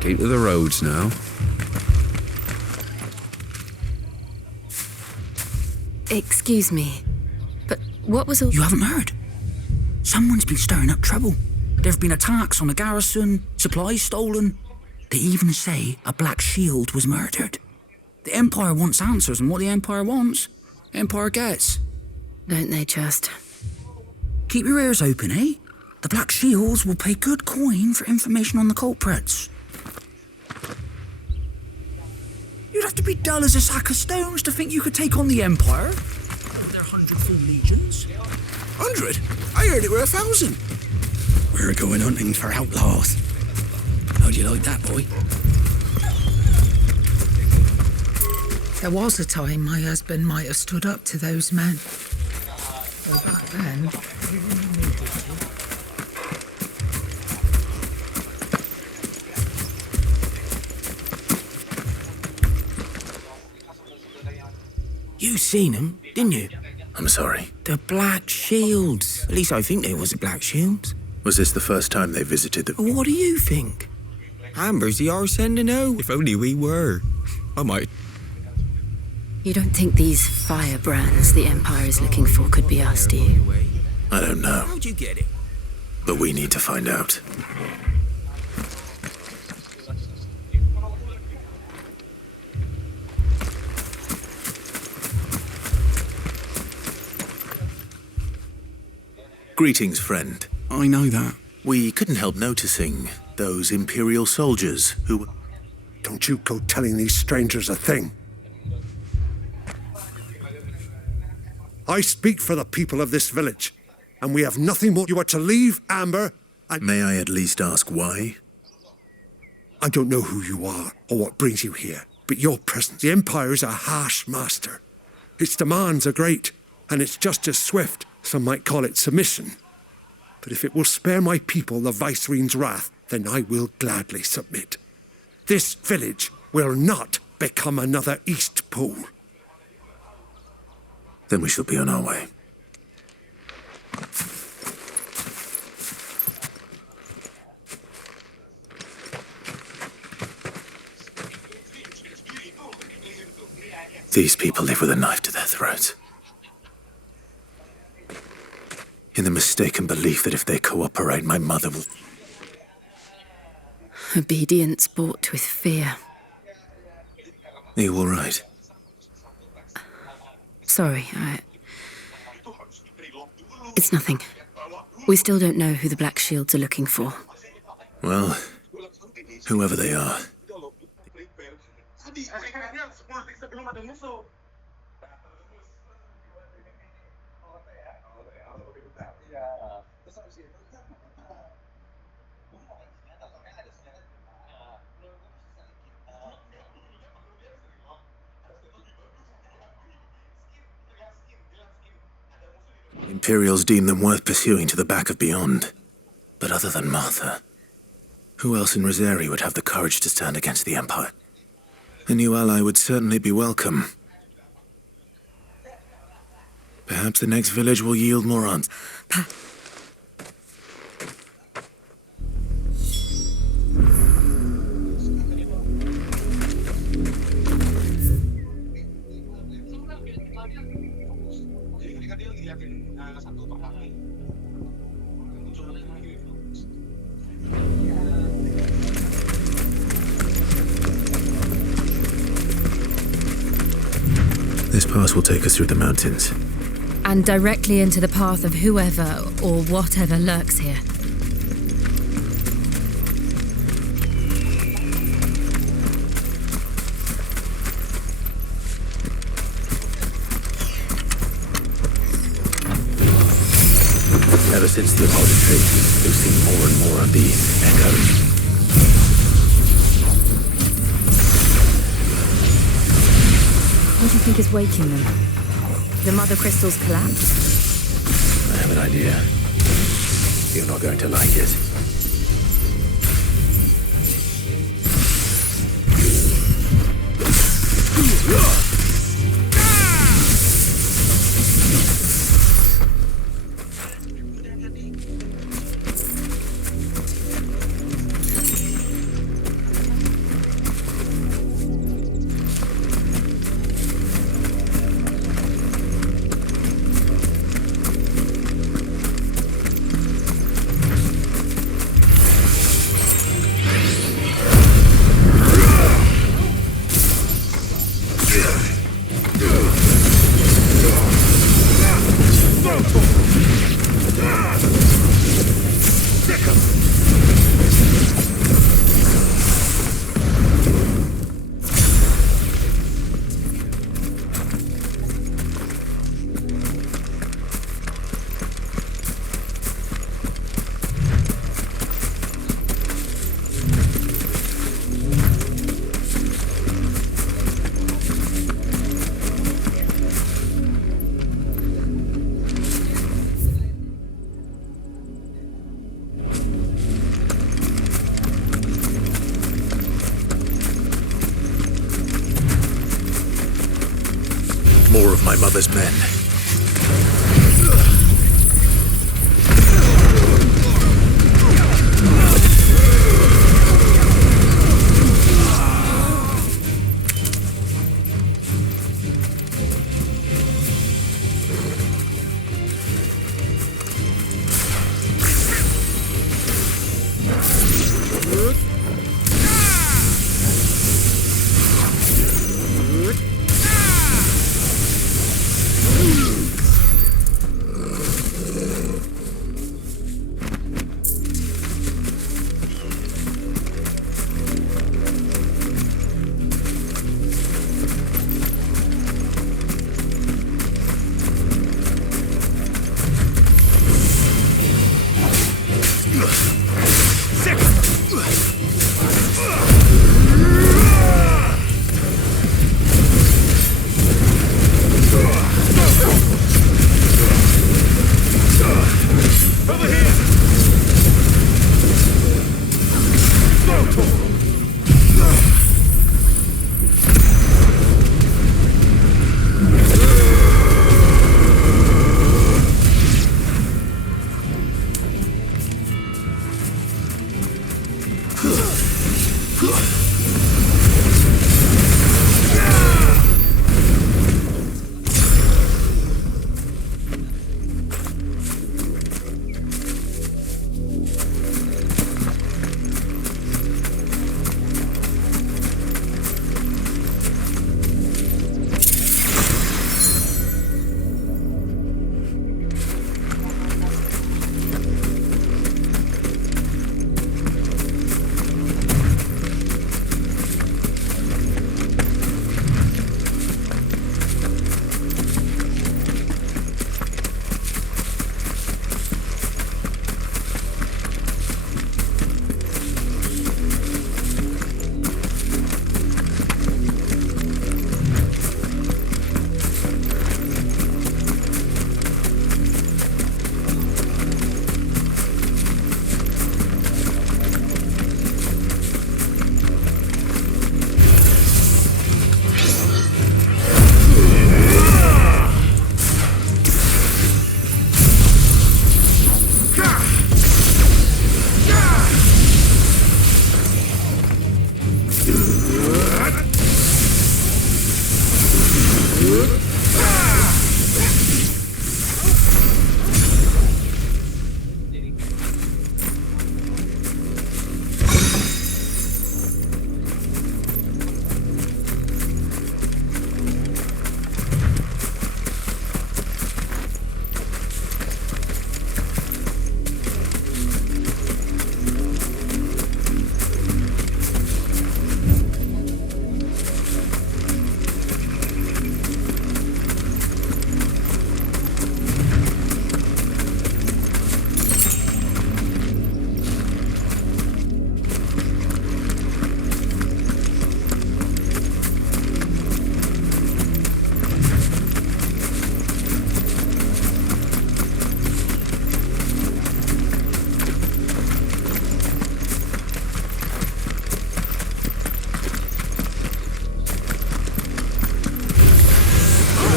Keep to the roads now. Excuse me, but what was all... You haven't heard? Someone's been stirring up trouble. There have been attacks on the garrison, supplies stolen. They even say a Black Shield was murdered. The Empire wants answers, and what the Empire wants, Empire gets. Don't they just? Keep your ears open, eh? The Black Shields will pay good coin for information on the culprits. You'd have to be dull as a sack of stones to think you could take on the Empire. With their 100 full legions. 100? I heard it were 1,000. We're going hunting for outlaws. How'd you like that, boy? There was a time my husband might have stood up to those men. But back then, he really needed to. You seen them, didn't you? I'm sorry. The Black Shields. At least I think they was the Black Shields. Was this the first time they visited the... What do you think? Amber's the arse end to know. If only we were. I might... You don't think these firebrands the Empire is looking for could be us, do you? I don't know. How'd you get it? But we need to find out. Greetings, friend. I know that. We couldn't help noticing those Imperial soldiers who... Don't you go telling these strangers a thing. I speak for the people of this village, and we have nothing more. You are to leave, Amber, and... May I at least ask why? I don't know who you are or what brings you here, but your presence. The Empire is a harsh master. Its demands are great, and its justice swift. Some might call it submission. But if it will spare my people the Viceroy's wrath, then I will gladly submit. This village will not become another East Pool. Then we shall be on our way. These people live with a knife to their throats. In the mistaken belief that if they cooperate, my mother will... Obedience bought with fear. Are you all right? Sorry, It's nothing. We still don't know who the Black Shields are looking for. Well, whoever they are. Imperials deem them worth pursuing to the back of beyond. But other than Martha, who else in Rosari would have the courage to stand against the Empire? A new ally would certainly be welcome. Perhaps the next village will yield more answers. This pass will take us through the mountains. And directly into the path of whoever or whatever lurks here. Ever since the Apollo trade, we've seen more and more of these echoes. What do you think is waking them? The Mother Crystal's collapse? I have an idea. You're not going to like it. More of my mother's men.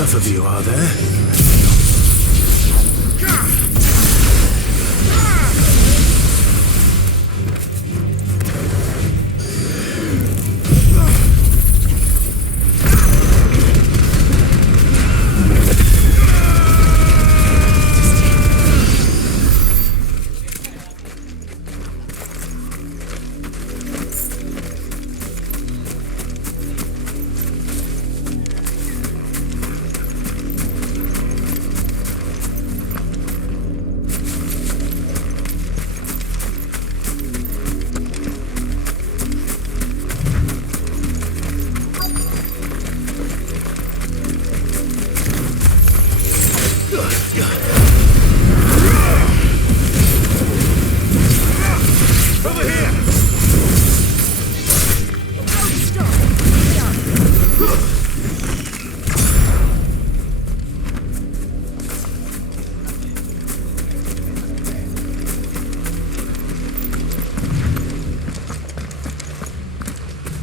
enough of you, are there?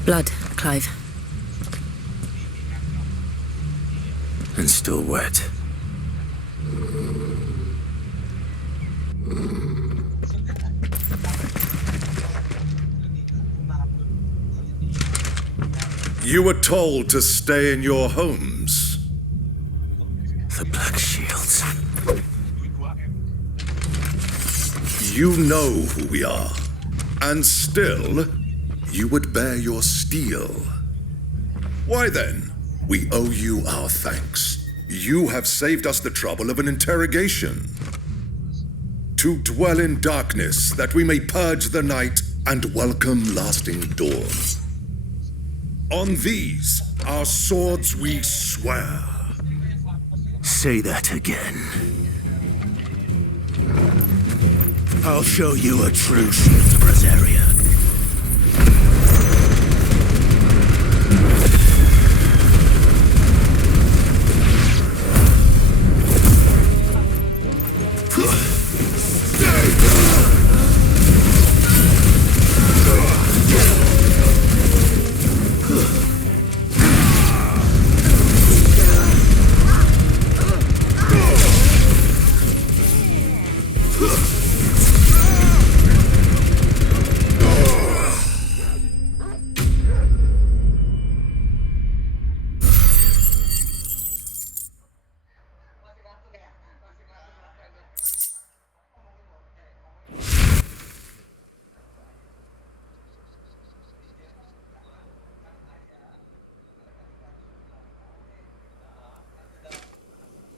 Blood, Clive. And still wet. You were told to stay in your homes. The Black Shields. You know who we are, and still, you would bear your steel. Why then, we owe you our thanks. You have saved us the trouble of an interrogation. To dwell in darkness, that we may purge the night and welcome lasting dawn. On these, our swords we swear. Say that again. I'll show you a true shield, Brazaria.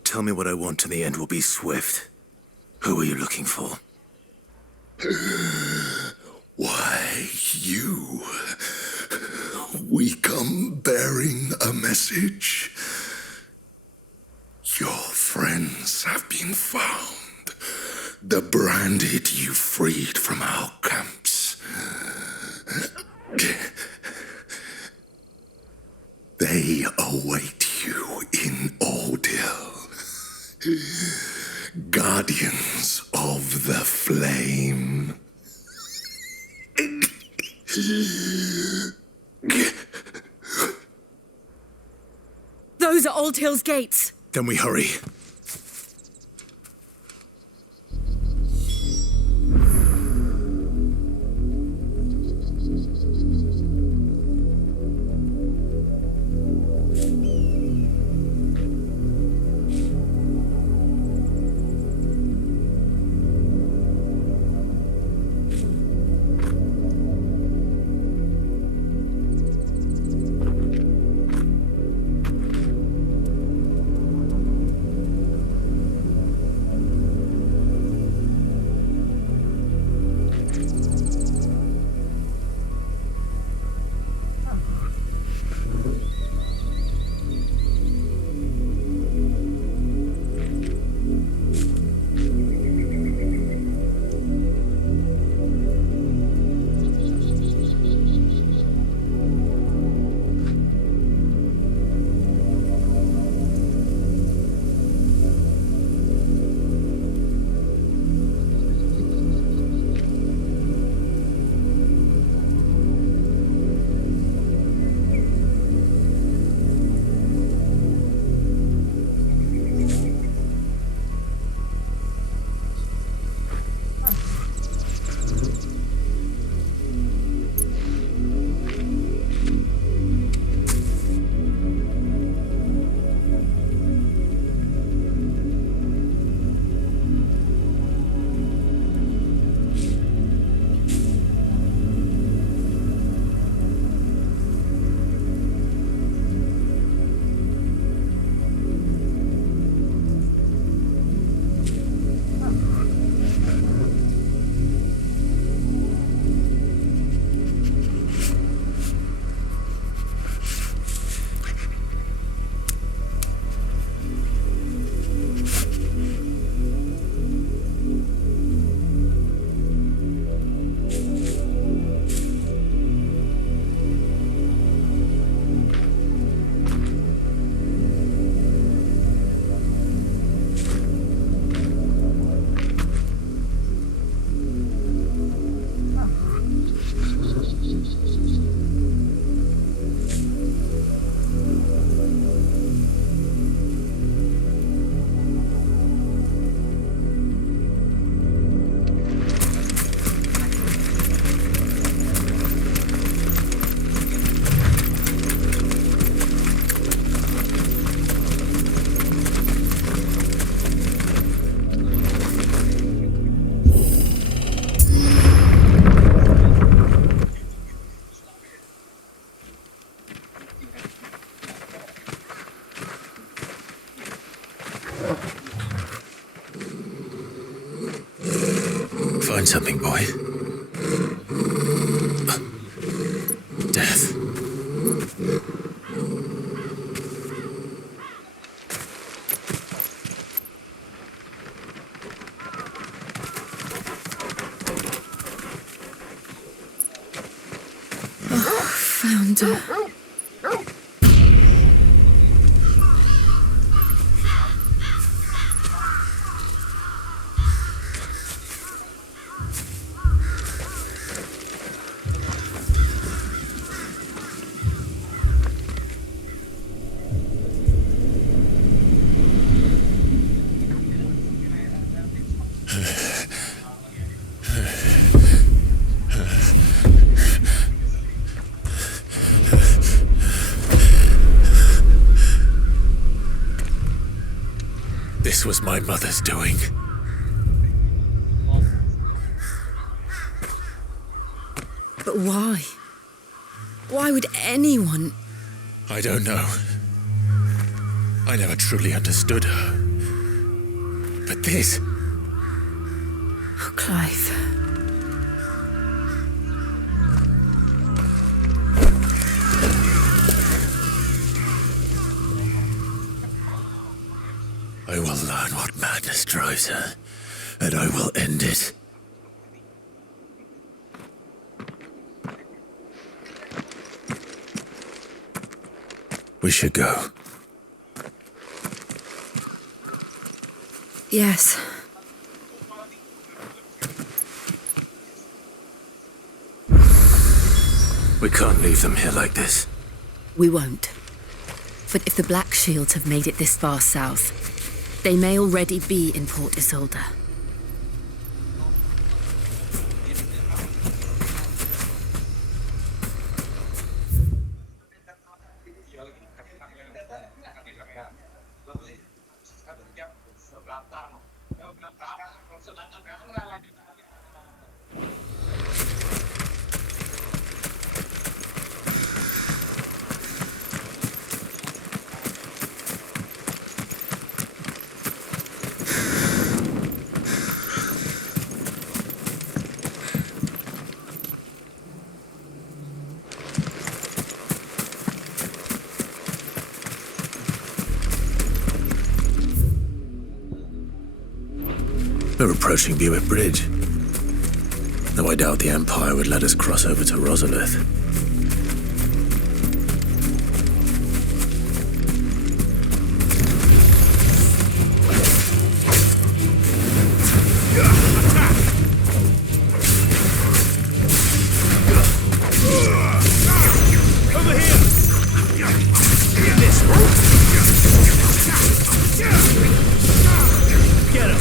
Tell me what I want and the end will be swift. Who are you looking for? Why, you. We come bearing a message. Your friends have been found. The branded you freed from our camps. They await you in Ordeal. Guardians of the Flame. Those are Old Hill's gates. Then we hurry. Find something, boy. Death. Found her. This was my mother's doing. But why? Why would anyone... I don't know. I never truly understood her. But this... Oh, Clive. I will learn what madness drives her, and I will end it. We should go. Yes. We can't leave them here like this. We won't. But if the Black Shields have made it this far south, they may already be in Port Isolde. We're approaching Buick Bridge. Though I doubt the Empire would let us cross over to Rosalith. Over here! Get this! Get him!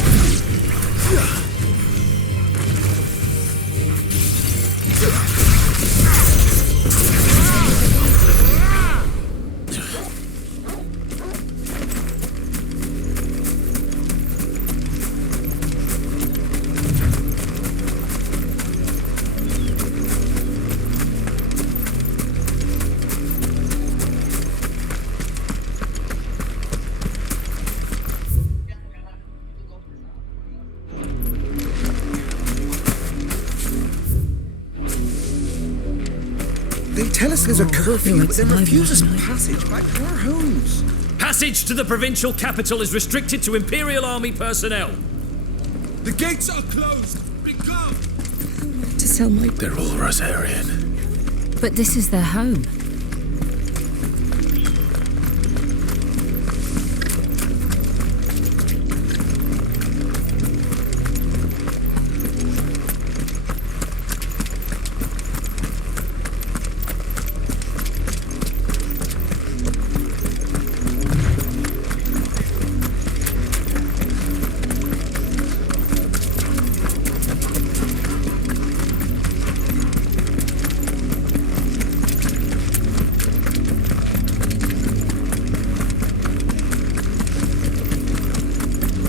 They tell us there's a curfew, but then refuse us passage back to our homes. Passage to the provincial capital is restricted to Imperial Army personnel. The gates are closed. Be gone. To sell my... They're all Rosarian. But this is their home.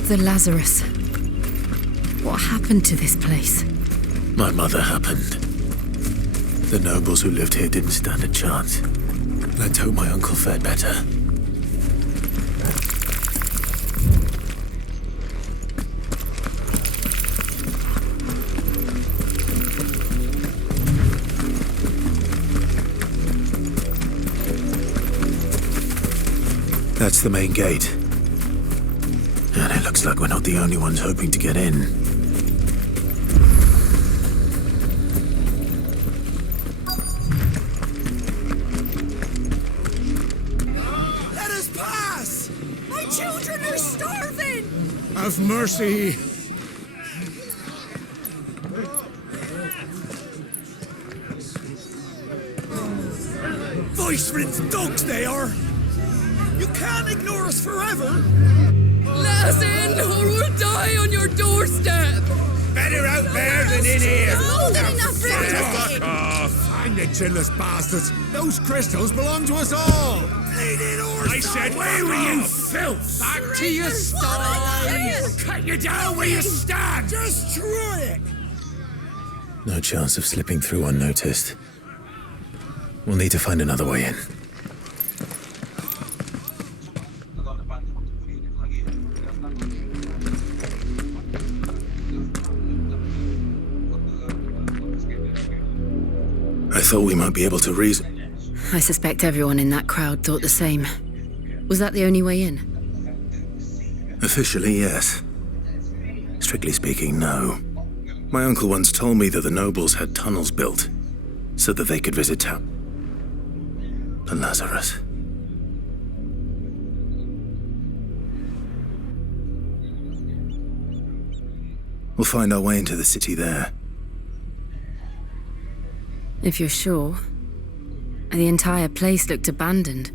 The Lazarus. What happened to this place? My mother happened. The nobles who lived here didn't stand a chance. Let's hope my uncle fared better. That's the main gate. And it looks like we're not the only ones hoping to get in. Let us pass! My children are starving! Have mercy. Viceroy's dogs they are! You can't ignore us forever! Let us in or we'll die on your doorstep! Better out there than in here! More than enough for Fuck off! Hang the chinless bastards! Those crystals belong to us all! Bleeding horse! I said, away fuck with you, off. filth! Back to your We'll cut you down where you stand! Just try it! No chance of slipping through unnoticed. We'll need to find another way in. I thought we might be able to reason. I suspect everyone in that crowd thought the same. Was that the only way in? Officially, yes. Strictly speaking, no. My uncle once told me that the nobles had tunnels built so that they could visit town. And Lazarus. We'll find our way into the city there. If you're sure. The entire place looked abandoned.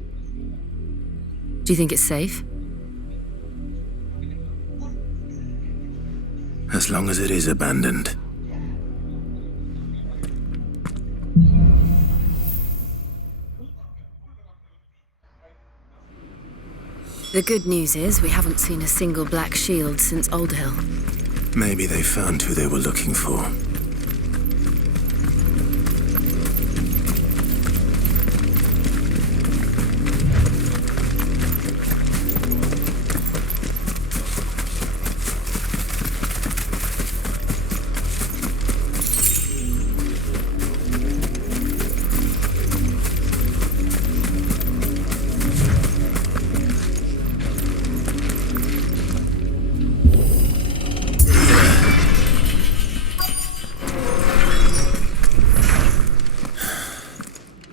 Do you think it's safe? As long as it is abandoned. The good news is we haven't seen a single black shield since Old Hill. Maybe they found who they were looking for.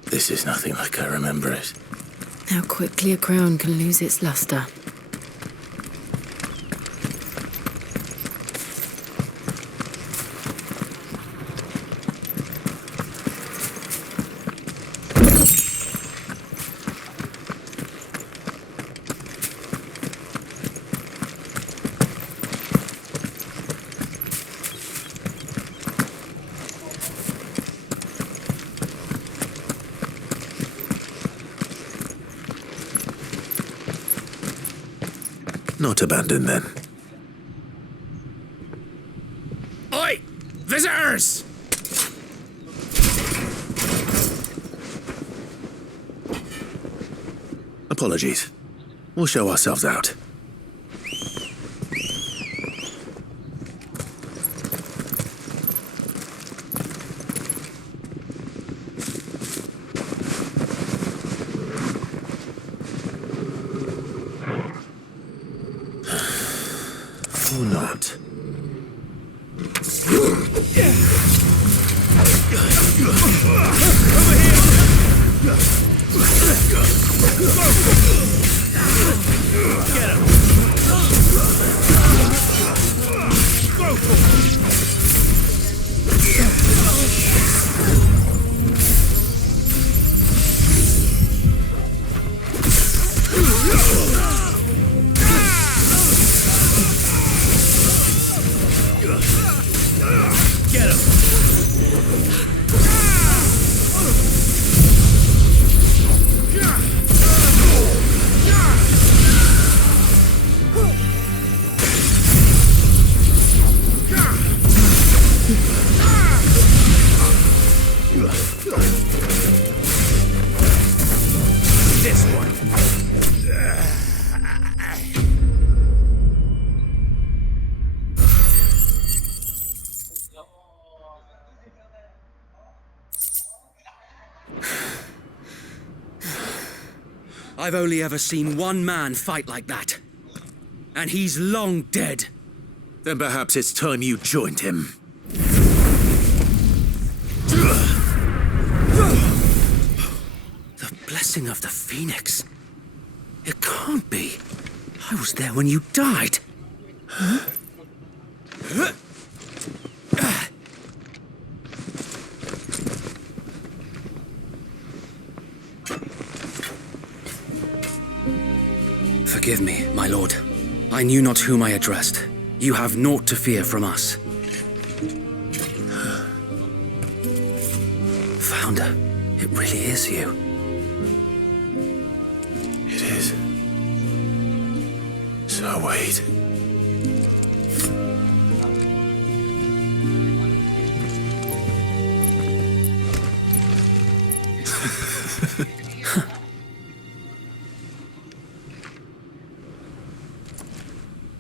This is nothing like I remember it. How quickly a crown can lose its luster. Not abandoned, then. Oi! Visitors! Apologies. We'll show ourselves out. Or not. I've only ever seen one man fight like that. And he's long dead. Then perhaps it's time you joined him. The blessing of the Phoenix. It can't be. I was there when you died. Huh? Forgive me, my lord. I knew not whom I addressed. You have naught to fear from us. Founder, it really is you. It is. So wait.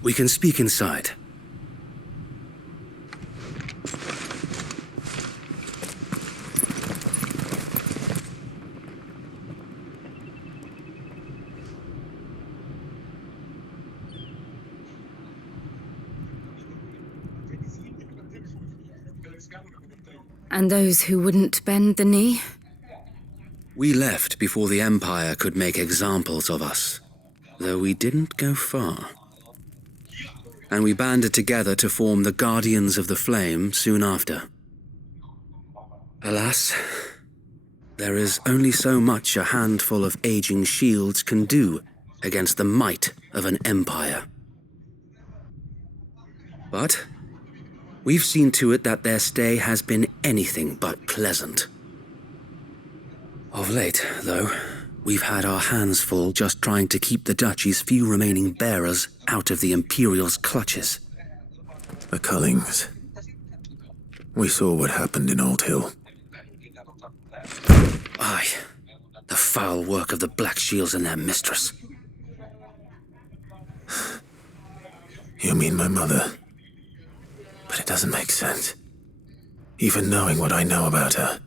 We can speak inside. And those who wouldn't bend the knee? We left before the Empire could make examples of us, though we didn't go far. And we banded together to form the Guardians of the Flame soon after. Alas, there is only so much a handful of aging shields can do against the might of an empire. But we've seen to it that their stay has been anything but pleasant. Of late, though, we've had our hands full just trying to keep the Duchy's few remaining bearers out of the Imperial's clutches. The Cullings. We saw what happened in Old Hill. Aye, the foul work of the Black Shields and their mistress. You mean my mother? But it doesn't make sense. Even knowing what I know about her.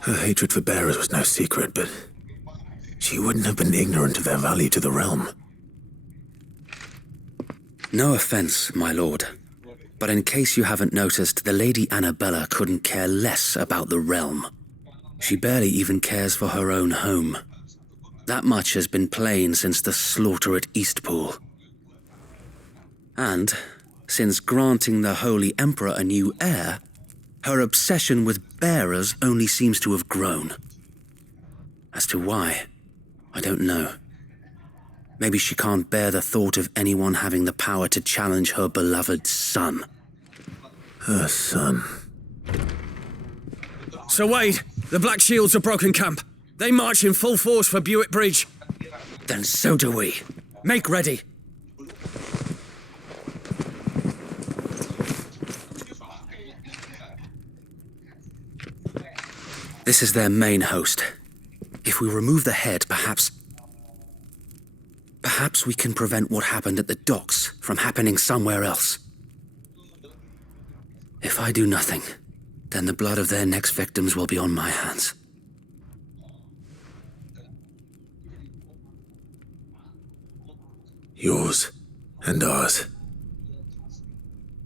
Her hatred for bearers was no secret, but she wouldn't have been ignorant of their value to the realm. No offense, my lord, but in case you haven't noticed, the Lady Annabella couldn't care less about the realm. She barely even cares for her own home. That much has been plain since the slaughter at Eastpool. And, since granting the Holy Emperor a new heir, her obsession with bearers only seems to have grown. As to why, I don't know. Maybe she can't bear the thought of anyone having the power to challenge her beloved son. Her son. Sir Wade, the Black Shields have broken camp. They march in full force for Buick Bridge. Then so do we. Make ready. This is their main host. If we remove the head, perhaps we can prevent what happened at the docks from happening somewhere else. If I do nothing, then the blood of their next victims will be on my hands. Yours and ours.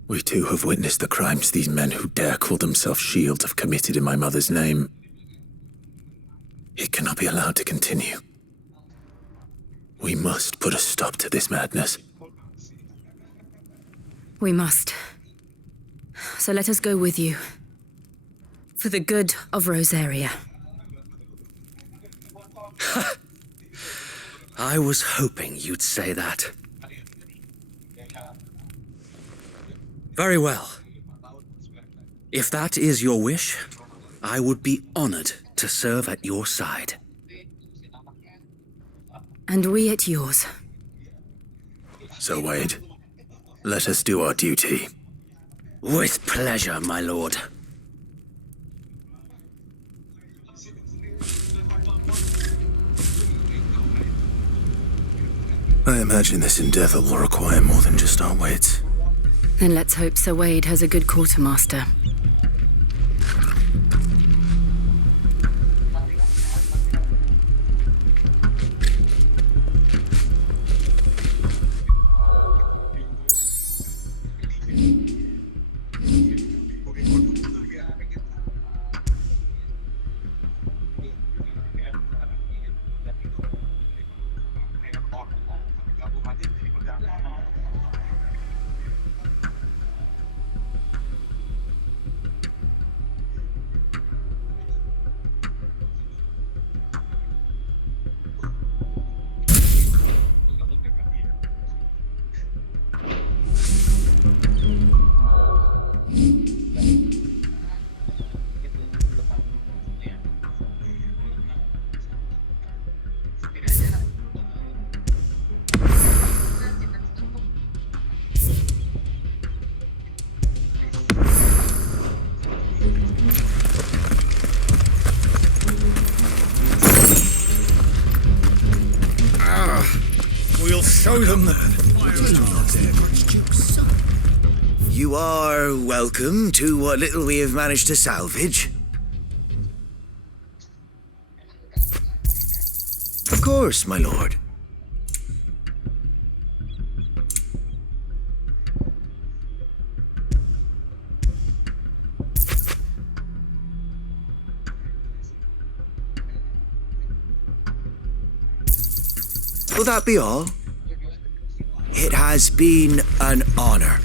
We too have witnessed the crimes these men who dare call themselves shields have committed in my mother's name. It cannot be allowed to continue. We must put a stop to this madness. We must. So let us go with you. For the good of Rosaria. I was hoping you'd say that. Very well. If that is your wish, I would be honored to serve at your side. And we at yours. So, Wade, let us do our duty. With pleasure, my lord. I imagine this endeavor will require more than just our wits. Then let's hope Sir Wade has a good quartermaster. Show them the... You are welcome to what little we have managed to salvage. Of course, my lord. Will that be all? It has been an honor.